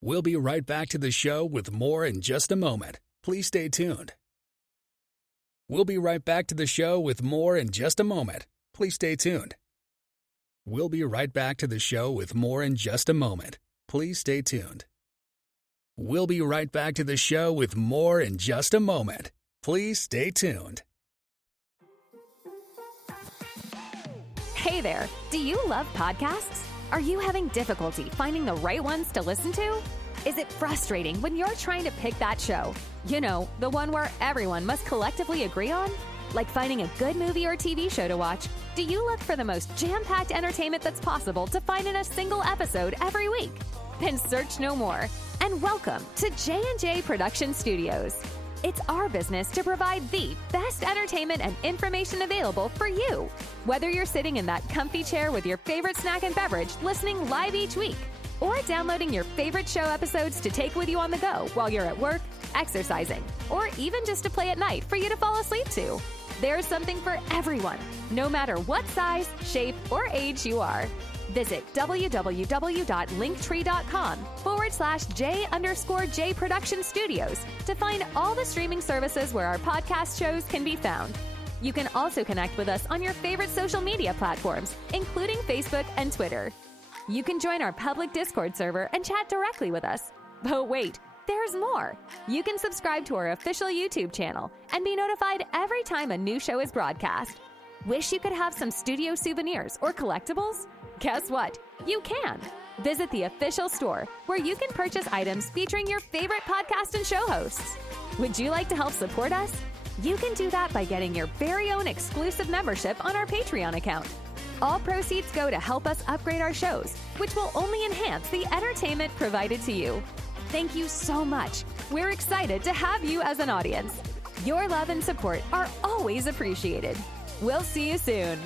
We'll be right back to the show with more in just a moment. Please stay tuned. We'll be right back to the show with more in just a moment. Please stay tuned. We'll be right back to the show with more in just a moment. Please stay tuned. We'll be right back to the show with more in just a moment. Please stay tuned. Hey there, do you love podcasts? Are you having difficulty finding the right ones to listen to? Is it frustrating when you're trying to pick that show? You know, the one where everyone must collectively agree on? Like finding a good movie or TV show to watch, do you look for the most jam-packed entertainment that's possible to find in a single episode every week? Then search no more, and welcome to J&J Production Studios. It's our business to provide the best entertainment and information available for you. Whether you're sitting in that comfy chair with your favorite snack and beverage listening live each week, or downloading your favorite show episodes to take with you on the go while you're at work, exercising, or even just to play at night for you to fall asleep to. There's something for everyone, no matter what size, shape, or age you are. Visit www.linktree.com/J_J Production Studios to find all the streaming services where our podcast shows can be found. You can also connect with us on your favorite social media platforms, including Facebook and Twitter. You can join our public Discord server and chat directly with us. But wait, there's more. You can subscribe to our official YouTube channel and be notified every time a new show is broadcast. Wish you could have some studio souvenirs or collectibles? Guess what? You can. Visit the official store where you can purchase items featuring your favorite podcast and show hosts. Would you like to help support us? You can do that by getting your very own exclusive membership on our Patreon account. All proceeds go to help us upgrade our shows, which will only enhance the entertainment provided to you. Thank you so much. We're excited to have you as an audience. Your love and support are always appreciated. We'll see you soon.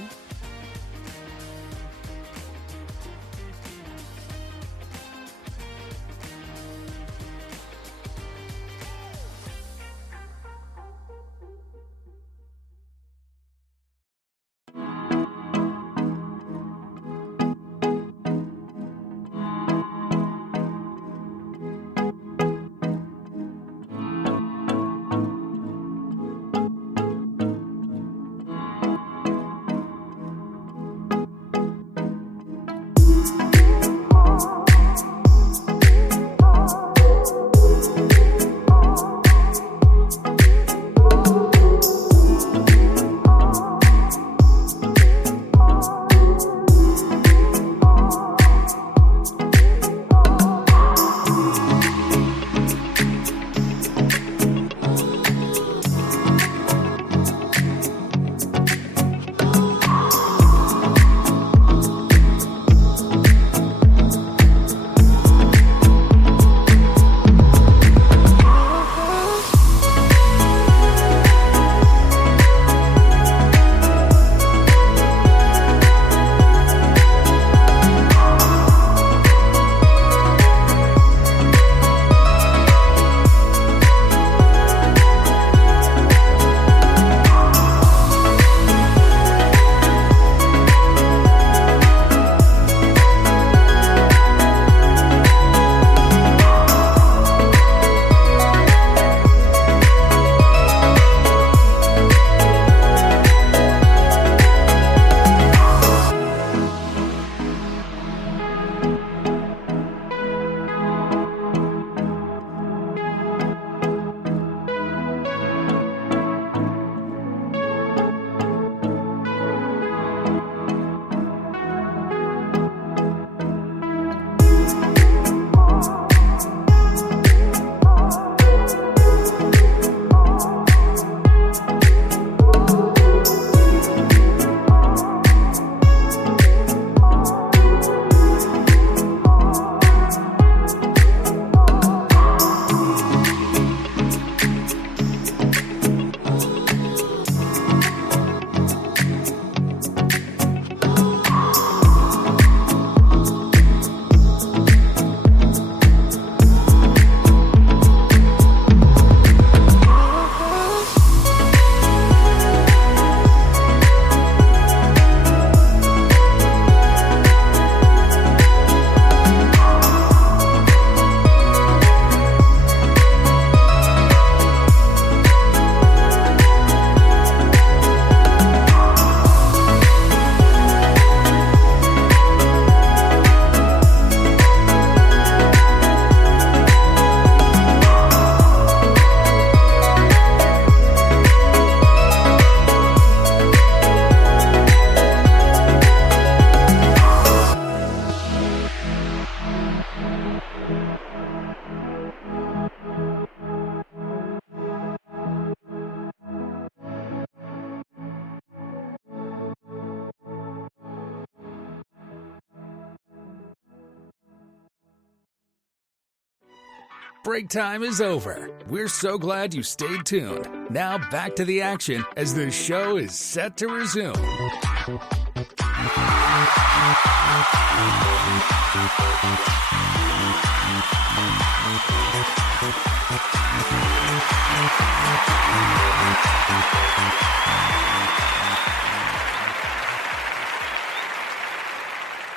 Break time is over. We're so glad you stayed tuned. Now back to the action as the show is set to resume.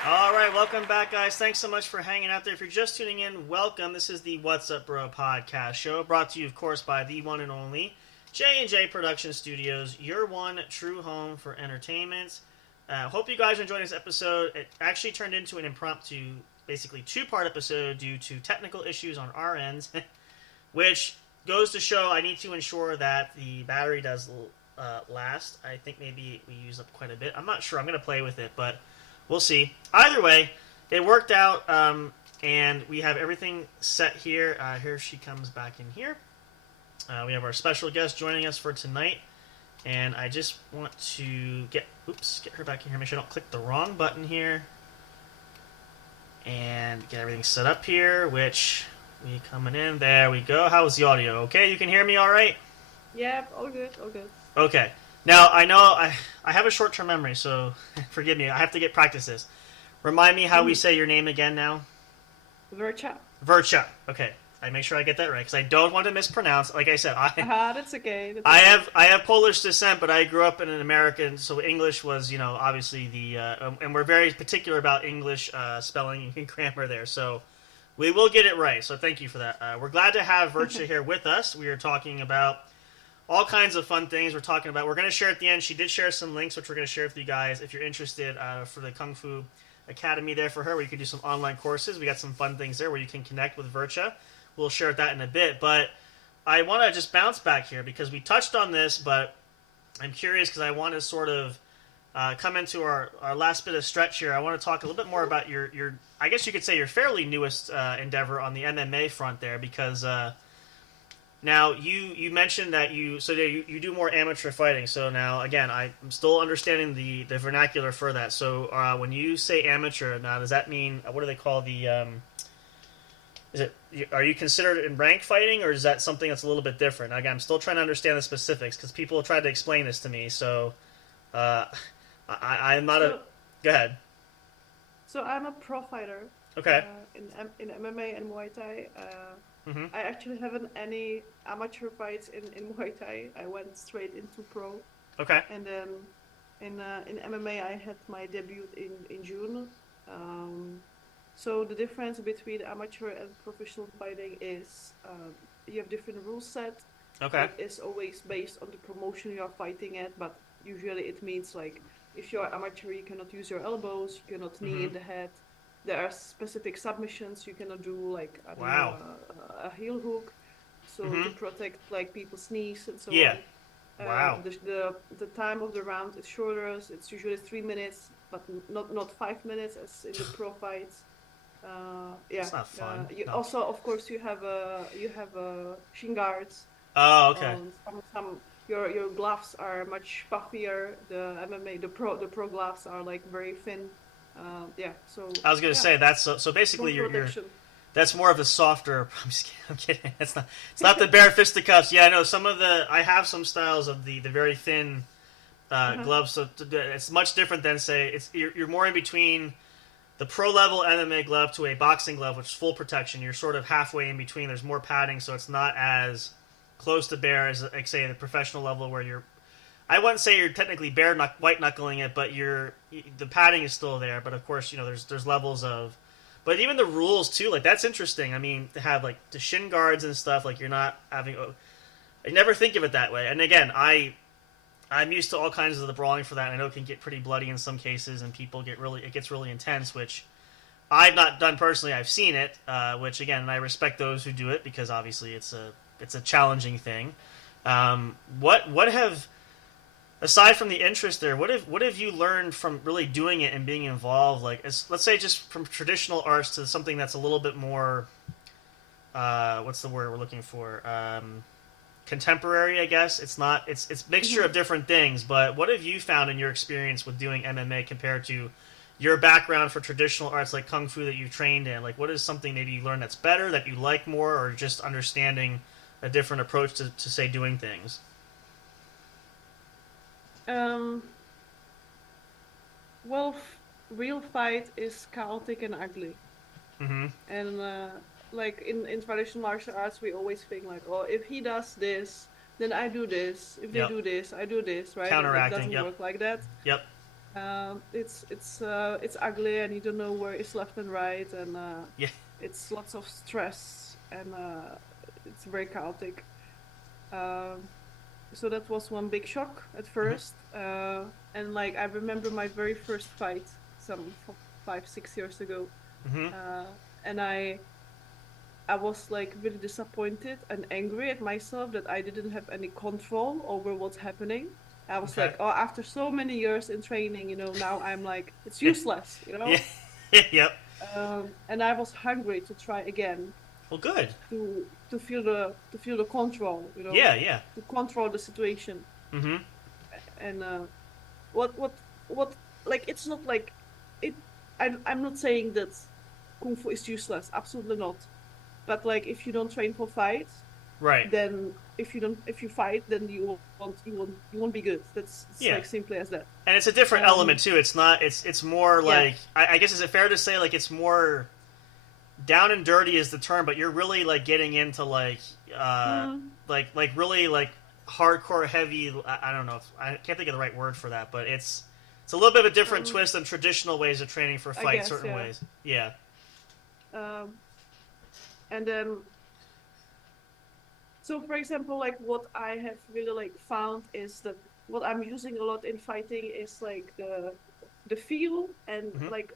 All right, welcome back, guys. Thanks so much for hanging out there. If you're just tuning in, welcome. This is the What's Up Bro podcast show, brought to you, of course, by the one and only J&J Production Studios, your one true home for entertainment. Hope you guys are enjoying this episode. It actually turned into an impromptu, basically two-part episode due to technical issues on our end, which goes to show I need to ensure that the battery does last. I think maybe we used up quite a bit. I'm not sure. I'm going to play with it, but we'll see. Either way, it worked out, and we have everything set here. Here she comes back in here. We have our special guest joining us for tonight, and I just want to get her back in here. Make sure I don't click the wrong button here, and get everything set up here, which we coming in. There we go. How is the audio? Okay, you can hear me all right? Yep, all good, all good. Okay. Now, I know I have a short-term memory, so forgive me. I have to get practice this. Remind me how we say your name again now? Verca. Verca. Okay. I make sure I get that right, because I don't want to mispronounce. Like I said, that's okay. I have Polish descent, but I grew up in an American, so English was, obviously the... and we're very particular about English spelling and grammar there, so we will get it right. So thank you for that. We're glad to have Verca here with us. We are talking about all kinds of fun things. We're going to share at the end. She did share some links, which we're going to share with you guys if you're interested for the Kung Fu Academy there for her, where you can do some online courses. We got some fun things there where you can connect with Verca. We'll share that in a bit. But I want to just bounce back here because we touched on this, but I'm curious because I want to sort of come into our last bit of stretch here. I want to talk a little bit more about your I guess you could say your fairly newest endeavor on the MMA front there, because now, you mentioned that you do more amateur fighting. So now, again, I'm still understanding the vernacular for that. So when you say amateur, now does that mean, what do they call the, are you considered in rank fighting, or is that something that's a little bit different? Again, I'm still trying to understand the specifics because people have tried to explain this to me. So I'm not go ahead. So I'm a pro fighter. Okay. In MMA and Muay Thai. Mm-hmm. I actually haven't any amateur fights in Muay Thai. I went straight into pro. Okay. And then in MMA, I had my debut in June. So the difference between amateur and professional fighting is you have different rule set. Okay. It's always based on the promotion you are fighting at, but usually it means like if you are amateur, you cannot use your elbows, you cannot knee in the head. There are specific submissions you cannot do, like a heel hook, so to protect like people's knees and so on. Wow. The time of the round is shorter. It's usually 3 minutes, but not 5 minutes as in the pro fights. It's not fun. No. Also, of course, you have shin guards. Oh, okay. Your gloves are much puffier. The MMA, the pro gloves are like very thin. So I was going to say that's so basically you're that's more of a softer. I'm kidding. It's not the bare fisticuffs. Yeah, I know I have some styles of the very thin gloves. So it's much different than say you're more in between the pro level MMA glove to a boxing glove, which is full protection. You're sort of halfway in between. There's more padding, so it's not as close to bare as like say the professional level where you're. I wouldn't say you're technically white knuckling it, but the padding is still there. But of course, there's levels of, but even the rules too. Like that's interesting. I mean, to have like the shin guards and stuff. Like you're not having. I never think of it that way. And again, I'm used to all kinds of the brawling for that. I know it can get pretty bloody in some cases, and it gets really intense, which I've not done personally. I've seen it, which again, I respect those who do it because obviously it's a challenging thing. Aside from the interest there, what have you learned from really doing it and being involved? Like, let's say just from traditional arts to something that's a little bit more, what's the word we're looking for? Contemporary, I guess. It's mixture of different things. But what have you found in your experience with doing MMA compared to your background for traditional arts like Kung Fu that you've trained in, like what is something maybe you learned that's better, that you like more, or just understanding a different approach to say, doing things? Um, well, real fight is chaotic and ugly. Mm-hmm. And like in traditional martial arts, we always think like, oh, if he does this, then I do this. If they Yep. do this, I do this, right? And it Counteracting. doesn't Yep. work like that. Yep. It's ugly, and you don't know where is left and right, and Yeah. it's lots of stress, and it's very chaotic. Um, so that was one big shock at first, and like I remember my very first fight, some 5-6 years ago, Mm-hmm. and I was like really disappointed and angry at myself that I didn't have any control over what's happening. I was Okay. like, oh, after so many years in training, now I'm like, it's useless. Yeah. Yep. And I was hungry to try again, Well, good. to feel the control, Yeah. Yeah. to control the situation. Mm-hmm. And what like it's not like it. I'm not saying that kung fu is useless, absolutely not. But like if you don't train for fights, Right. then if you fight, then you won't be good. It's Yeah. like simply as that. And it's a different element too. It's not. It's more like, I guess, is it fair to say like it's more down and dirty is the term, but you're really like getting into like like really like hardcore heavy. I don't know. I can't think of the right word for that, but it's a little bit of a different twist than traditional ways of training for fight. guess, Certain yeah. ways. Yeah. And then, so for example, like what I have really like found is that what I'm using a lot in fighting is like the feel and like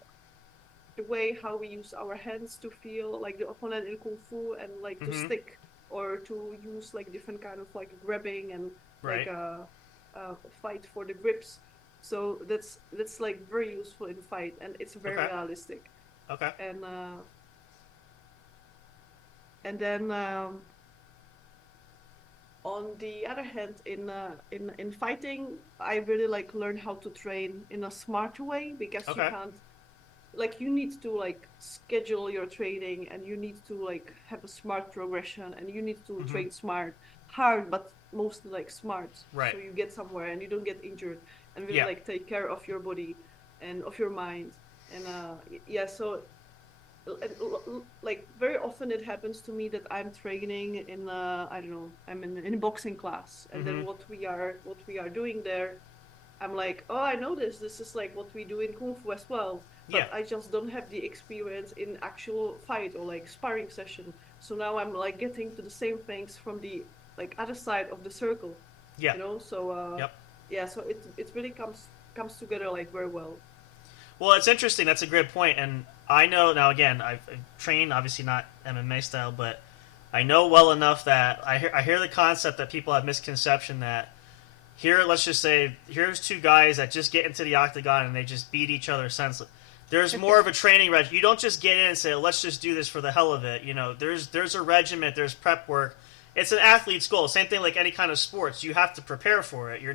the way how we use our hands to feel like the opponent in kung fu, and like to stick or to use like different kind of like grabbing and Right. like fight for the grips. So that's like very useful in fight, and it's very Okay. realistic. Okay. And then on the other hand, in fighting, I really like learn how to train in a smart way, because Okay. you can't, like, you need to like schedule your training, and you need to like have a smart progression, and you need to train smart, hard, but mostly like smart, Right. so you get somewhere and you don't get injured, and really Yeah. like take care of your body and of your mind. And so like very often it happens to me that I'm training in I don't know, I'm in a boxing class, and then what we are doing there, I'm like, oh, I know this is like what we do in kung fu as well, but Yeah. I just don't have the experience in actual fight or like sparring session. So now I'm like getting to the same things from the like other side of the circle. Yeah. So Yep. yeah, so it really comes together like very well. Well, it's interesting. That's a great point. And I know now. Again, I've trained, obviously not MMA style, but I know well enough that I hear the concept that people have misconception that here, let's just say, here's two guys that just get into the octagon and they just beat each other senseless. There's more of a training regimen. You don't just get in and say, let's just do this for the hell of it. There's a regiment. There's prep work. It's an athlete's goal. Same thing like any kind of sports. You have to prepare for it. You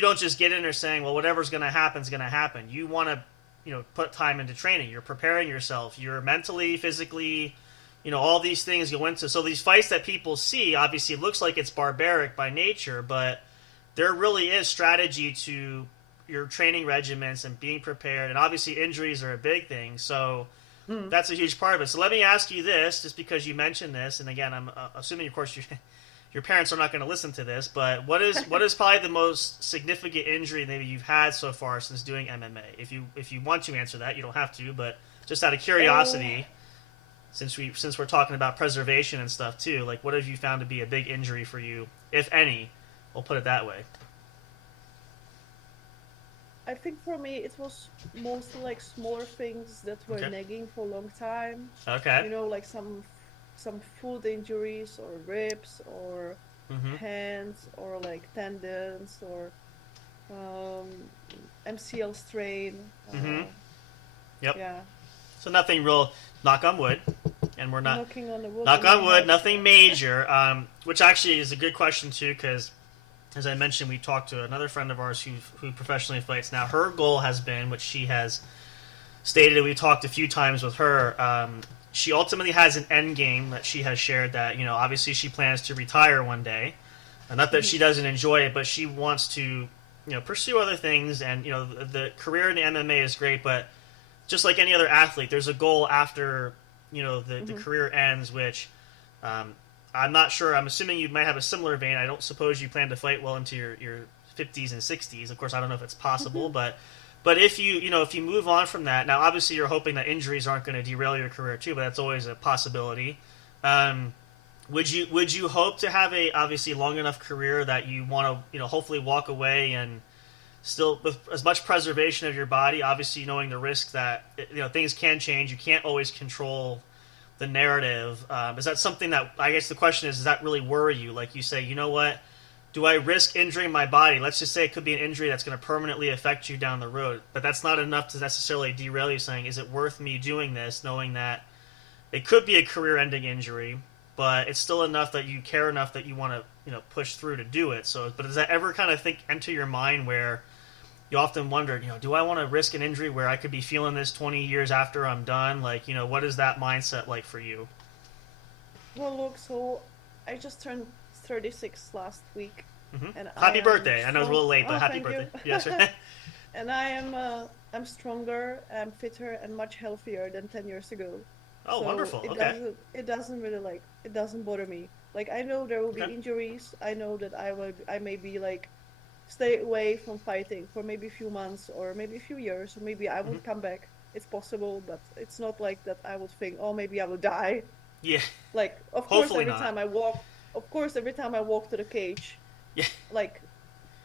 don't just get in there saying, well, whatever's going to happen is going to happen. You want to, put time into training. You're preparing yourself. You're mentally, physically, all these things go into. So these fights that people see, obviously it looks like it's barbaric by nature, but there really is strategy to your training regimens and being prepared. And obviously injuries are a big thing. So that's a huge part of it. So let me ask you this, just because you mentioned this. And again, I'm assuming, of course, your parents are not going to listen to this, but what is probably the most significant injury maybe you've had so far since doing MMA? If you want to answer that, you don't have to, but just out of curiosity, since we're talking about preservation and stuff too, like what have you found to be a big injury for you, if any? We'll put it that way. I think for me it was mostly like smaller things that were Okay. nagging for a long time. Okay. Like some foot injuries or ribs or hands or like tendons or MCL strain. Yep. Yeah. So nothing real. Knock on wood, and we're not. Knocking on the wood. Knock and on wood. not- Nothing major. Which actually is a good question too, because as I mentioned, we talked to another friend of ours who professionally fights now. Her goal has been, which she has stated, we talked a few times with her. She ultimately has an end game that she has shared that, obviously she plans to retire one day. Not that she doesn't enjoy it, but she wants to, pursue other things. And, the career in the MMA is great, but just like any other athlete, there's a goal after, the career ends, which I'm not sure. I'm assuming you might have a similar vein. I don't suppose you plan to fight well into your 50s and 60s. Of course, I don't know if it's possible, but if if you move on from that, now obviously you're hoping that injuries aren't going to derail your career too, but that's always a possibility. Would you hope to have a obviously long enough career that you want to hopefully walk away and still with as much preservation of your body, obviously knowing the risk that things can change, you can't always control the narrative. Is that something that, I guess the question is, does that really worry you? Like you say, you know what? Do I risk injuring my body? Let's just say it could be an injury that's going to permanently affect you down the road, but that's not enough to necessarily derail you. Saying, is it worth me doing this, knowing that it could be a career-ending injury, but it's still enough that you care enough that you want to push through to do it. So, but does that ever kind of enter your mind where you often wonder, do I want to risk an injury where I could be feeling this 20 years after I'm done? Like, what is that mindset like for you? Well, look, so I just turned 36 last week. And happy birthday. I know it's a little late, but happy birthday. You. Yes, sir. And I'm stronger, I'm fitter, and much healthier than 10 years ago. Oh, so wonderful. It doesn't really it doesn't bother me. Like, I know there will be injuries. I know that I may be stay away from fighting for maybe a few months or maybe a few years, or maybe I would come back. It's possible, but it's not like that I would think, oh, maybe I will die. Yeah. Like, of course, every time I walk to the cage,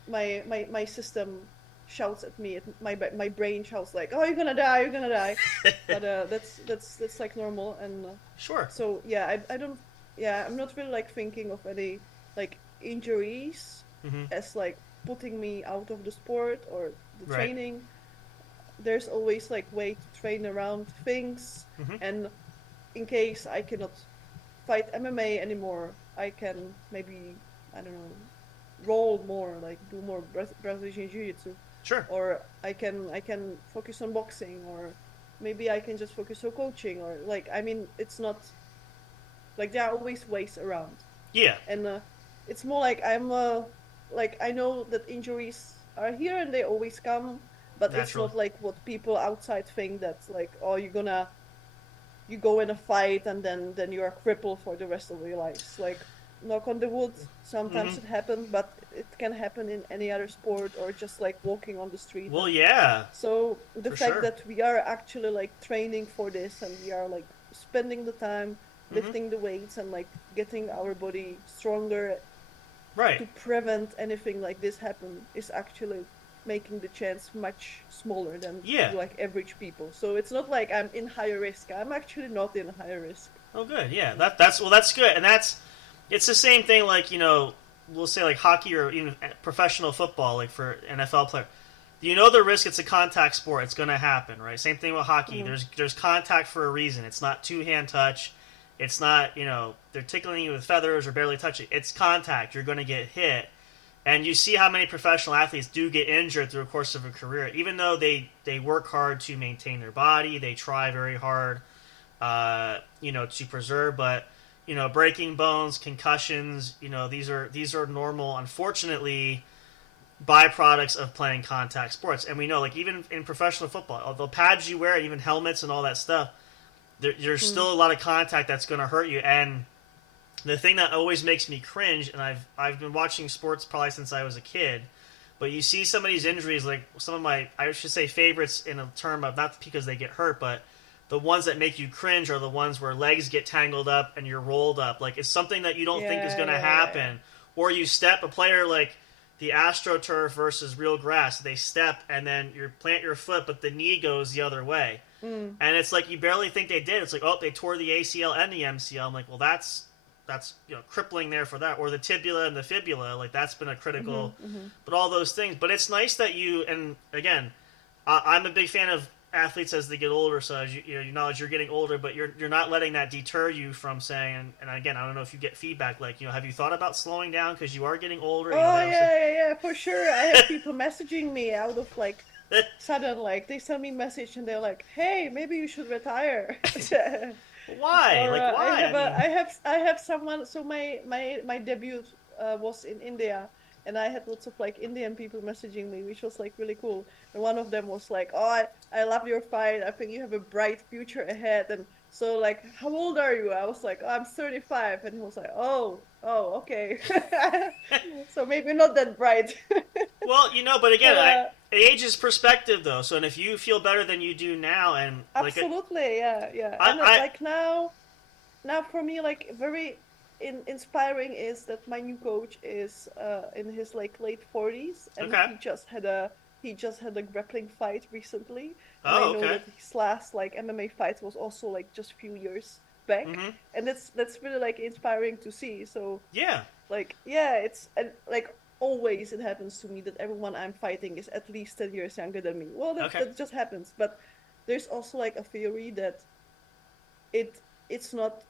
my system shouts at me. My brain shouts like, "Oh, you're gonna die!" But that's like normal, and sure. So yeah, I don't. Yeah, I'm not really thinking of any injuries as putting me out of the sport or the training. There's always way to train around things, and in case I cannot fight MMA anymore, I can maybe, I don't know, roll more, do more Brazilian Jiu-Jitsu. Sure. Or I can focus on boxing, or maybe I can just focus on coaching, or it's not there are always ways around. Yeah. And it's more I know that injuries are here and they always come, but Natural. It's not what people outside think, that oh, you go in a fight and then you are crippled for the rest of your lives. Knock on the wood, sometimes it happens, but it can happen in any other sport, or just walking on the street. Well, yeah. So the for fact sure. that we are actually training for this, and we are spending the time lifting the weights and getting our body stronger, right, to prevent anything like this happen, is actually making the chance much smaller than average people. So it's not like I'm in higher risk. I'm actually not in higher risk. Oh, good. Yeah, that's good, and it's the same thing. We'll say hockey or even professional football. For NFL player, the risk. It's a contact sport. It's going to happen, right? Same thing with hockey. There's contact for a reason. It's not two-hand touch. It's not they're tickling you with feathers or barely touching. It's contact. You're going to get hit. And you see how many professional athletes do get injured through the course of a career, even though they work hard to maintain their body, they try very hard, to preserve. But breaking bones, concussions, these are normal, unfortunately, byproducts of playing contact sports. And we know, even in professional football, the pads you wear, even helmets and all that stuff, there's still a lot of contact that's going to hurt you. And the thing that always makes me cringe, and I've been watching sports probably since I was a kid, but you see some of these injuries, some of my, I should say, favorites in a term of, not because they get hurt, but the ones that make you cringe are the ones where legs get tangled up and you're rolled up. It's something that you don't think is going to happen. Or you step, a player the AstroTurf versus real grass, they step and then you plant your foot, but the knee goes the other way. And it's you barely think they did. It's oh, they tore the ACL and the MCL. I'm well, that's crippling there for that. Or the tibia and the fibula, that's been a critical, but all those things. But it's nice that you, and again, I'm a big fan of athletes as they get older. So as you acknowledge you're getting older, but you're not letting that deter you from saying. And again, I don't know if you get feedback like, have you thought about slowing down because you are getting older? Oh yeah, for sure. I have people messaging me out of like sudden, like they send me a message and they're like, "Hey, maybe you should retire." Why? Or Like why? I have someone. So my debut was in India, and I had lots of like Indian people messaging me, which was like really cool. And one of them was like, "Oh, I love your fight. I think you have a bright future ahead." And so like, how old are you? I was like, oh, I'm 35, and he was like, oh, okay. So maybe not that bright. Well, but again, But, age is perspective, though. So, and if you feel better than you do now, and absolutely, yeah. And like now for me, like very inspiring is that my new coach is in his like late 40s, and okay. he just had a grappling fight recently. And Oh, I know that his last like MMA fight was also like just a few years back, and that's really like inspiring to see. So yeah, like it's and like always it happens to me that everyone I'm fighting is at least 10 years younger than me. Well, that just happens. But there's also like a theory that it's not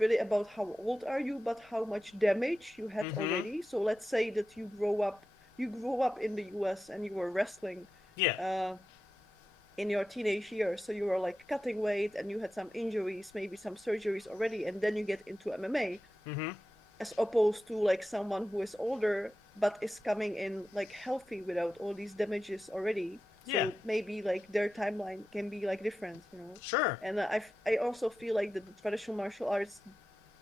really about how old are you, but how much damage you had already. So let's say that you grew up in the US and you were wrestling in your teenage years, so you were like cutting weight and you had some injuries, maybe some surgeries already, and then you get into MMA, as opposed to like someone who is older but is coming in like healthy without all these damages already. So maybe like their timeline can be like different, Sure. And I also feel like that the traditional martial arts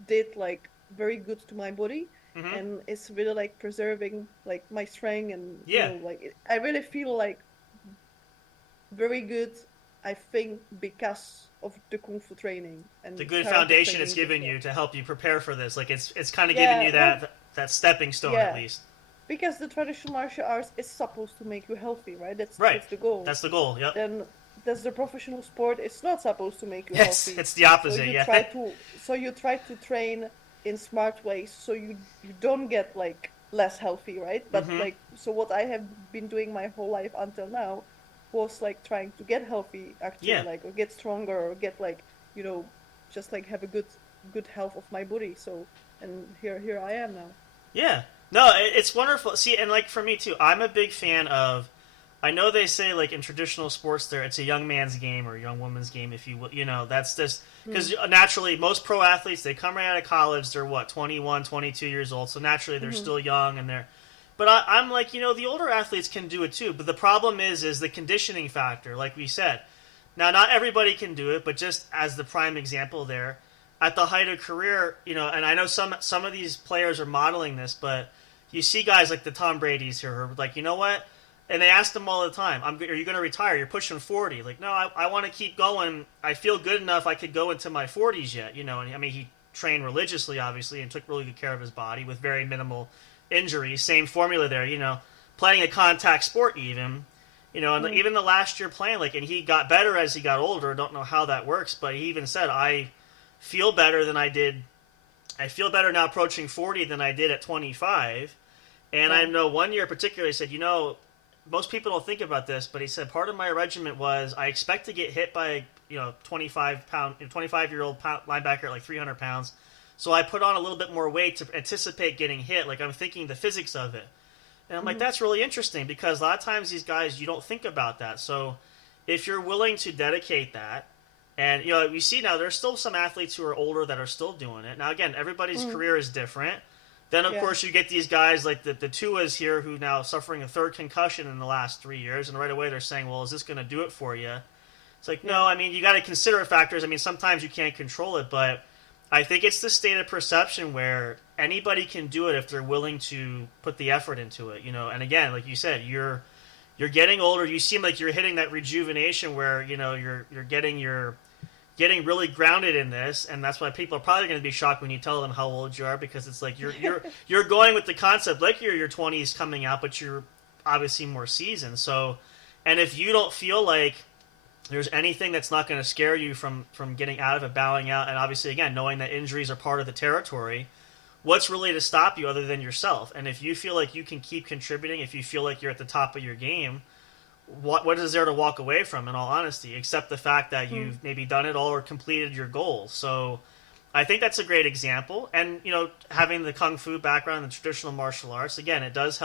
did like very good to my body, and it's really like preserving like my strength, and I really feel like very good, I think, because of the kung fu training and the good foundation it's given you to help you prepare for this. Like it's kind of giving you that stepping stone at least. Because the traditional martial arts is supposed to make you healthy, right? That's the goal. That's the goal. Yep. Then that's the professional sport. It's not supposed to make you healthy. Yes, it's the opposite. So you try to train in smart ways, so you don't get like less healthy, right? But like, so what I have been doing my whole life until now was like trying to get healthy, actually, like, or get stronger, or get like, just like have a good health of my body. So, and here I am now. Yeah. No, it's wonderful. See, and like for me too, I'm a big fan of. I know they say like in traditional sports, it's a young man's game or a young woman's game, if you will. That's just because naturally most pro athletes, they come right out of college. They're 21, 22 years old, so naturally they're still young and they're. But I'm like, the older athletes can do it too. But the problem is the conditioning factor, like we said. Now, not everybody can do it, but just as the prime example there, at the height of career, and I know some of these players are modeling this, but you see guys like the Tom Brady's here who are like, you know what? And they ask them all the time, are you going to retire? You're pushing 40. Like, no, I want to keep going. I feel good enough I could go into my 40s yet, And I mean, he trained religiously, obviously, and took really good care of his body with very minimal injuries. Same formula there, playing a contact sport even, and even the last year playing, like, and he got better as he got older. I don't know how that works, but he even said, I feel better than I did. I feel better now approaching 40 than I did at 25. And I know one year particularly said, most people don't think about this, but he said part of my regimen was I expect to get hit by 25-year-old linebacker at like 300 pounds. So I put on a little bit more weight to anticipate getting hit. Like I'm thinking the physics of it. And I'm like, that's really interesting because a lot of times these guys, you don't think about that. So if you're willing to dedicate that, and you see now there's still some athletes who are older that are still doing it. Now again, everybody's career is different. Then of course you get these guys like the Tuas here who now suffering a third concussion in the last 3 years, and right away they're saying, well, is this going to do it for you? It's like, no, I mean, you got to consider factors. I mean, sometimes you can't control it, but I think it's the state of perception where anybody can do it if they're willing to put the effort into it, And again, like you said, you're getting older. You seem like you're hitting that rejuvenation where you're getting really grounded in this, and that's why people are probably going to be shocked when you tell them how old you are, because it's like you're going with the concept like you're your 20s coming out, but you're obviously more seasoned. So, and if you don't feel like there's anything that's not going to scare you from getting out of it, bowing out, and obviously, again, knowing that injuries are part of the territory, what's really to stop you other than yourself? And if you feel like you can keep contributing, if you feel like you're at the top of your game, what is there to walk away from, in all honesty, except the fact that you've maybe done it all or completed your goal. So I think that's a great example. And, having the Kung Fu background and the traditional martial arts, again, it does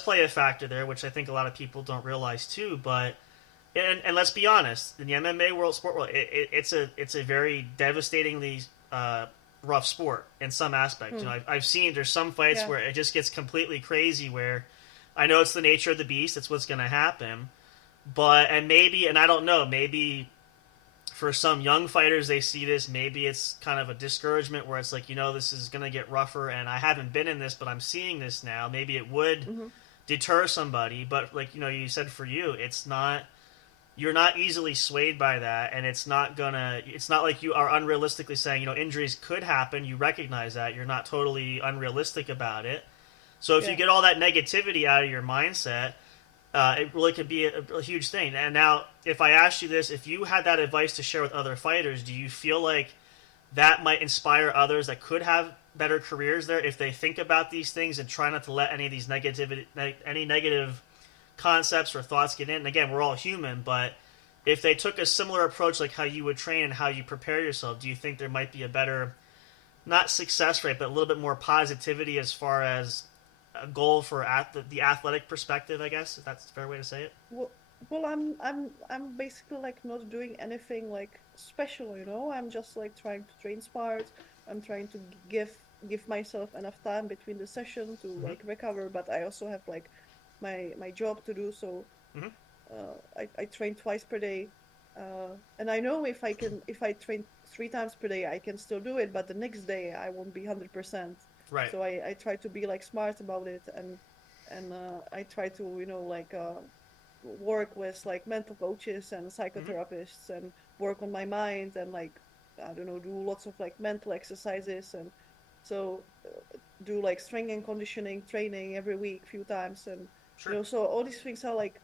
play a factor there, which I think a lot of people don't realize too. But, and let's be honest, in the MMA world, sport world, it's a very devastatingly rough sport in some aspects. I've seen there's some fights where it just gets completely crazy, where I know it's the nature of the beast, it's what's going to happen. But, and I don't know, maybe for some young fighters, they see this, maybe it's kind of a discouragement where it's like, this is going to get rougher, and I haven't been in this, but I'm seeing this now. Maybe it would deter somebody, but like, you said, for you, you're not easily swayed by that, and it's not like you are unrealistically saying, injuries could happen. You recognize that. You're not totally unrealistic about it. So if you get all that negativity out of your mindset, it really could be a huge thing. And now, if I asked you this, if you had that advice to share with other fighters, do you feel like that might inspire others that could have better careers there if they think about these things and try not to let any of these any negative concepts or thoughts get in? And again, we're all human, but if they took a similar approach, like how you would train and how you prepare yourself, do you think there might be a better, not success rate, but a little bit more positivity as far as a goal for the athletic perspective, I guess, if that's a fair way to say it? Well, I'm basically like not doing anything like special, I'm just like trying to train smart. I'm trying to give myself enough time between the session to like recover, but I also have like my job to do, so I train twice per day, and I know if I train 3 times per day, I can still do it, but the next day I won't be 100%. Right. So I try to be like smart about it, and I try to work with like mental coaches and psychotherapists and work on my mind, and like, I don't know, do lots of like mental exercises, and so do like strength and conditioning training every week, few times, and so all these things are like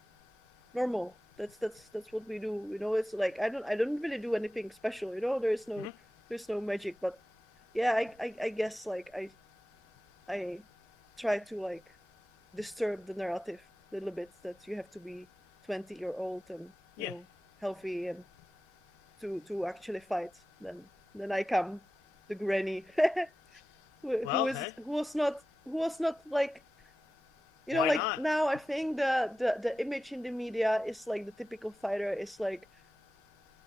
normal. That's what we do. It's like I don't really do anything special. There's no magic, but yeah, I guess like I try to like disturb the narrative a little bit that you have to be 20-year-old and healthy and to actually fight. Then I come the granny who was not like, Why like not? now I think the image in the media is like the typical fighter is like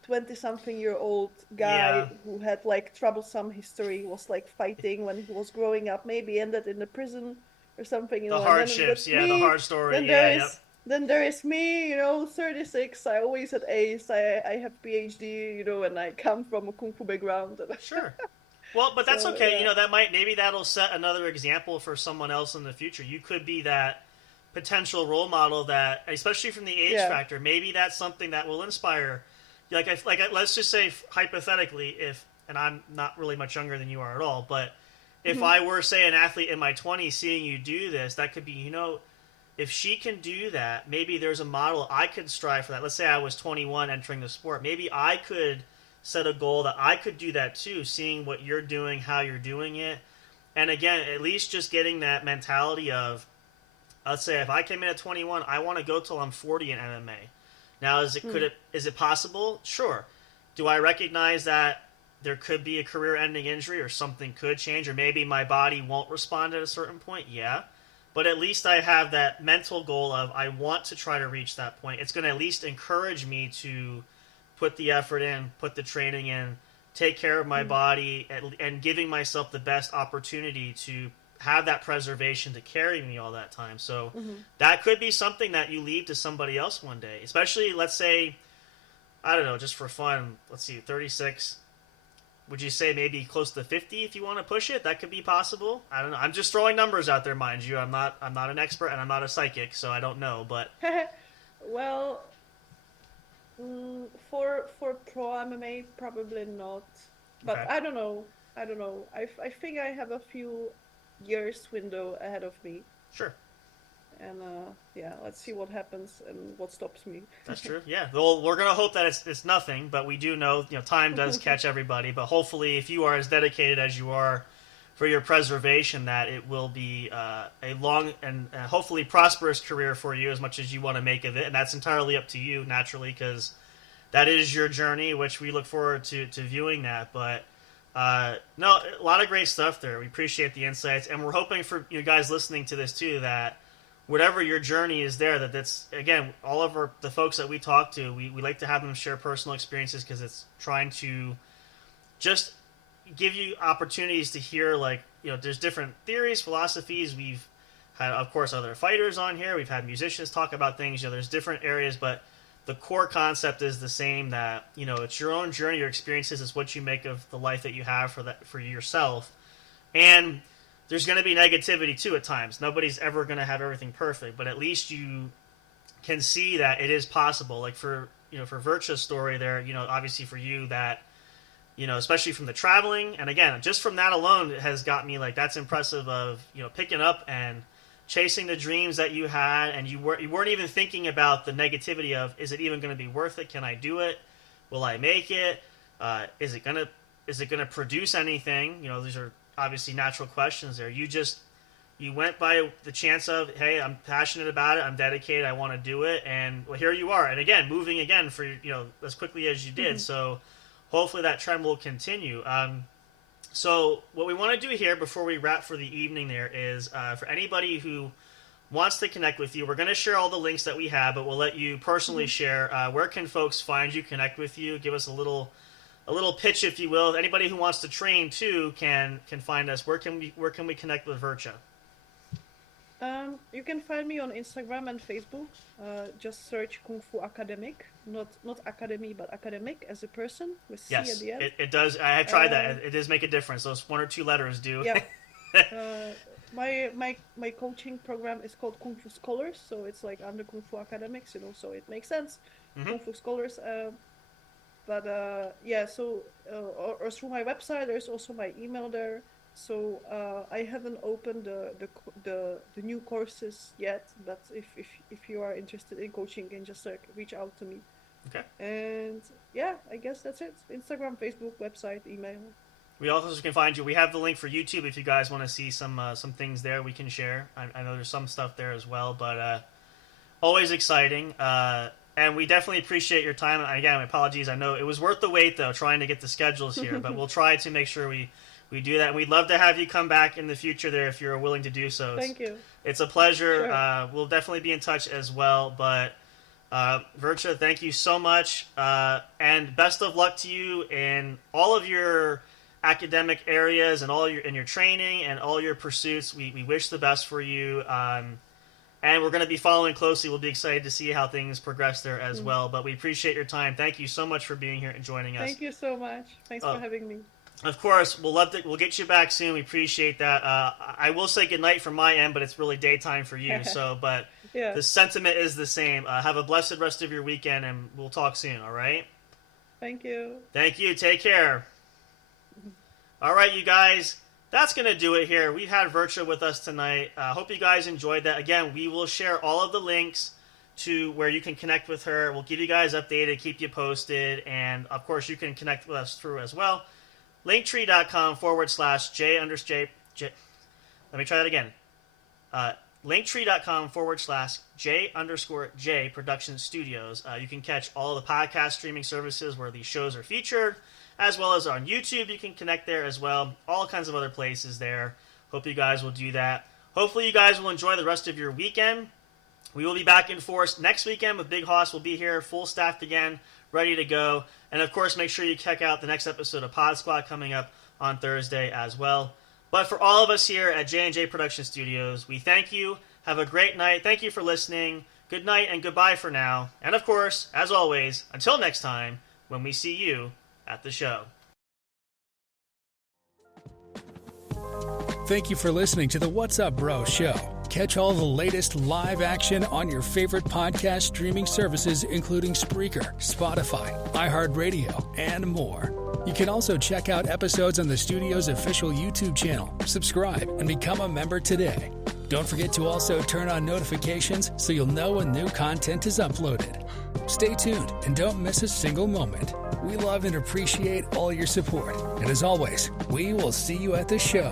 20-something-year-old guy who had like troublesome history, was like fighting when he was growing up, maybe ended in the prison or something. The hardships, the hard story. Then there is me, 36. I always had A's. I have PhD, and I come from a kung fu background. Sure. Well, but that's okay. Maybe that'll set another example for someone else in the future. You could be that potential role model that, especially from the age factor, maybe that's something that will inspire. Let's just say hypothetically, and I'm not really much younger than you are at all, but if I were, say, an athlete in my 20s, seeing you do this, that could be, if she can do that, maybe there's a model I could strive for that. Let's say I was 21 entering the sport. Maybe I could set a goal that I could do that too, seeing what you're doing, how you're doing it. And again, at least just getting that mentality of, let's say if I came in at 21, I want to go till I'm 40 in MMA. Now, is it possible? Sure. Do I recognize that there could be a career-ending injury or something could change, or maybe my body won't respond at a certain point? Yeah. But at least I have that mental goal of I want to try to reach that point. It's going to at least encourage me to put the effort in, put the training in, take care of my body, and giving myself the best opportunity to have that preservation to carry me all that time. So that could be something that you leave to somebody else one day. Especially, let's say, I don't know, just for fun, let's see, 36. Would you say maybe close to 50 if you want to push it? That could be possible. I don't know. I'm just throwing numbers out there, mind you. I'm not an expert and I'm not a psychic, so I don't know. But well, for pro MMA, probably not. But okay. I don't know. I think I have a few years window ahead of me. Sure. And let's see what happens and what stops me. That's true. Yeah. Well, we're gonna hope that it's nothing, but we do know time does catch everybody. But hopefully, if you are as dedicated as you are for your preservation, that it will be a long and hopefully prosperous career for you, as much as you want to make of it. And that's entirely up to you, naturally, because that is your journey, which we look forward to viewing that. But no, a lot of great stuff there. We appreciate the insights, and we're hoping for you guys listening to this too, that whatever your journey is there, that's, again, all of the folks that we talk to, we like to have them share personal experiences, because it's trying to just give you opportunities to hear, like, there's different theories, philosophies. We've had, of course, other fighters on here. We've had musicians talk about things. There's different areas, but the core concept is the same, that, it's your own journey, your experiences. It's what you make of the life that you have for yourself. And there's going to be negativity too at times. Nobody's ever going to have everything perfect, but at least you can see that it is possible. Like for Verca's story there, obviously for you, that, especially from the traveling, and again, just from that alone, it has got me like, that's impressive of, picking up and chasing the dreams that you had, and you weren't even thinking about the negativity of, is it even going to be worth it? Can I do it? Will I make it? Is it gonna produce anything? These are obviously natural questions there. You went by the chance of, hey, I'm passionate about it, I'm dedicated, I want to do it, and well, here you are. And again, moving again for as quickly as you did. Mm-hmm. So hopefully that trend will continue. So what we want to do here before we wrap for the evening there is, for anybody who wants to connect with you, we're going to share all the links that we have, but we'll let you personally share. Where can folks find you, connect with you? Give us a little pitch, if you will. Anybody who wants to train too can find us. Where can we connect with Verca? You can find me on Instagram and Facebook. Just search Kung Fu Academic, not Academy, but Academic as a person with C at the end. It does. I have tried that. It does make a difference. Those one or two letters do. Yeah. My coaching program is called Kung Fu Scholars, so it's like under Kung Fu Academics, so it makes sense. Mm-hmm. Kung Fu Scholars. Or through my website, there's also my email there. So I haven't opened the new courses yet, but if you are interested in coaching, you can just reach out to me. Okay. And yeah, I guess that's it. Instagram, Facebook, website, email. We also can find you. We have the link for YouTube if you guys want to see some things there we can share. I know there's some stuff there as well, but always exciting. And we definitely appreciate your time. And again, my apologies. I know it was worth the wait, though, trying to get the schedules here, but we'll try to make sure we do that. And we'd love to have you come back in the future there if you're willing to do so. Thank you. It's a pleasure. Sure. We'll definitely be in touch as well. But Verca, thank you so much. And best of luck to you in all of your academic areas and in your training and all your pursuits. We wish the best for you. And we're going to be following closely. We'll be excited to see how things progress there as well. But we appreciate your time. Thank you so much for being here and joining us. Thank you so much. Thanks for having me. Of course, we'll get you back soon. We appreciate that. I will say goodnight from my end, but it's really daytime for you. But yeah. The sentiment is the same. Have a blessed rest of your weekend, and we'll talk soon, all right? Thank you. Thank you. Take care. All right, you guys. That's going to do it here. We've had Verca with us tonight. Hope you guys enjoyed that. Again, we will share all of the links to where you can connect with her. We'll keep you guys updated, keep you posted, and, of course, you can connect with us through as well. Linktree.com/J. Let me try that again. Linktree.com/J_J Production Studios. You can catch all the podcast streaming services where these shows are featured, as well as on YouTube. You can connect there as well. All kinds of other places there. Hope you guys will do that. Hopefully you guys will enjoy the rest of your weekend. We will be back in force next weekend with Big Hoss. We'll be here full staffed again, ready to go. And, of course, make sure you check out the next episode of Pod Squad coming up on Thursday as well. But for all of us here at J&J Production Studios, we thank you. Have a great night. Thank you for listening. Good night and goodbye for now. And, of course, as always, until next time, when we see you at the show. Thank you for listening to the What's Up Bro show. Catch all the latest live action on your favorite podcast streaming services, including Spreaker, Spotify, iHeartRadio, and more. You can also check out episodes on the studio's official YouTube channel. Subscribe and become a member today. Don't forget to also turn on notifications so you'll know when new content is uploaded. Stay tuned and don't miss a single moment. We love and appreciate all your support. And as always, we will see you at the show.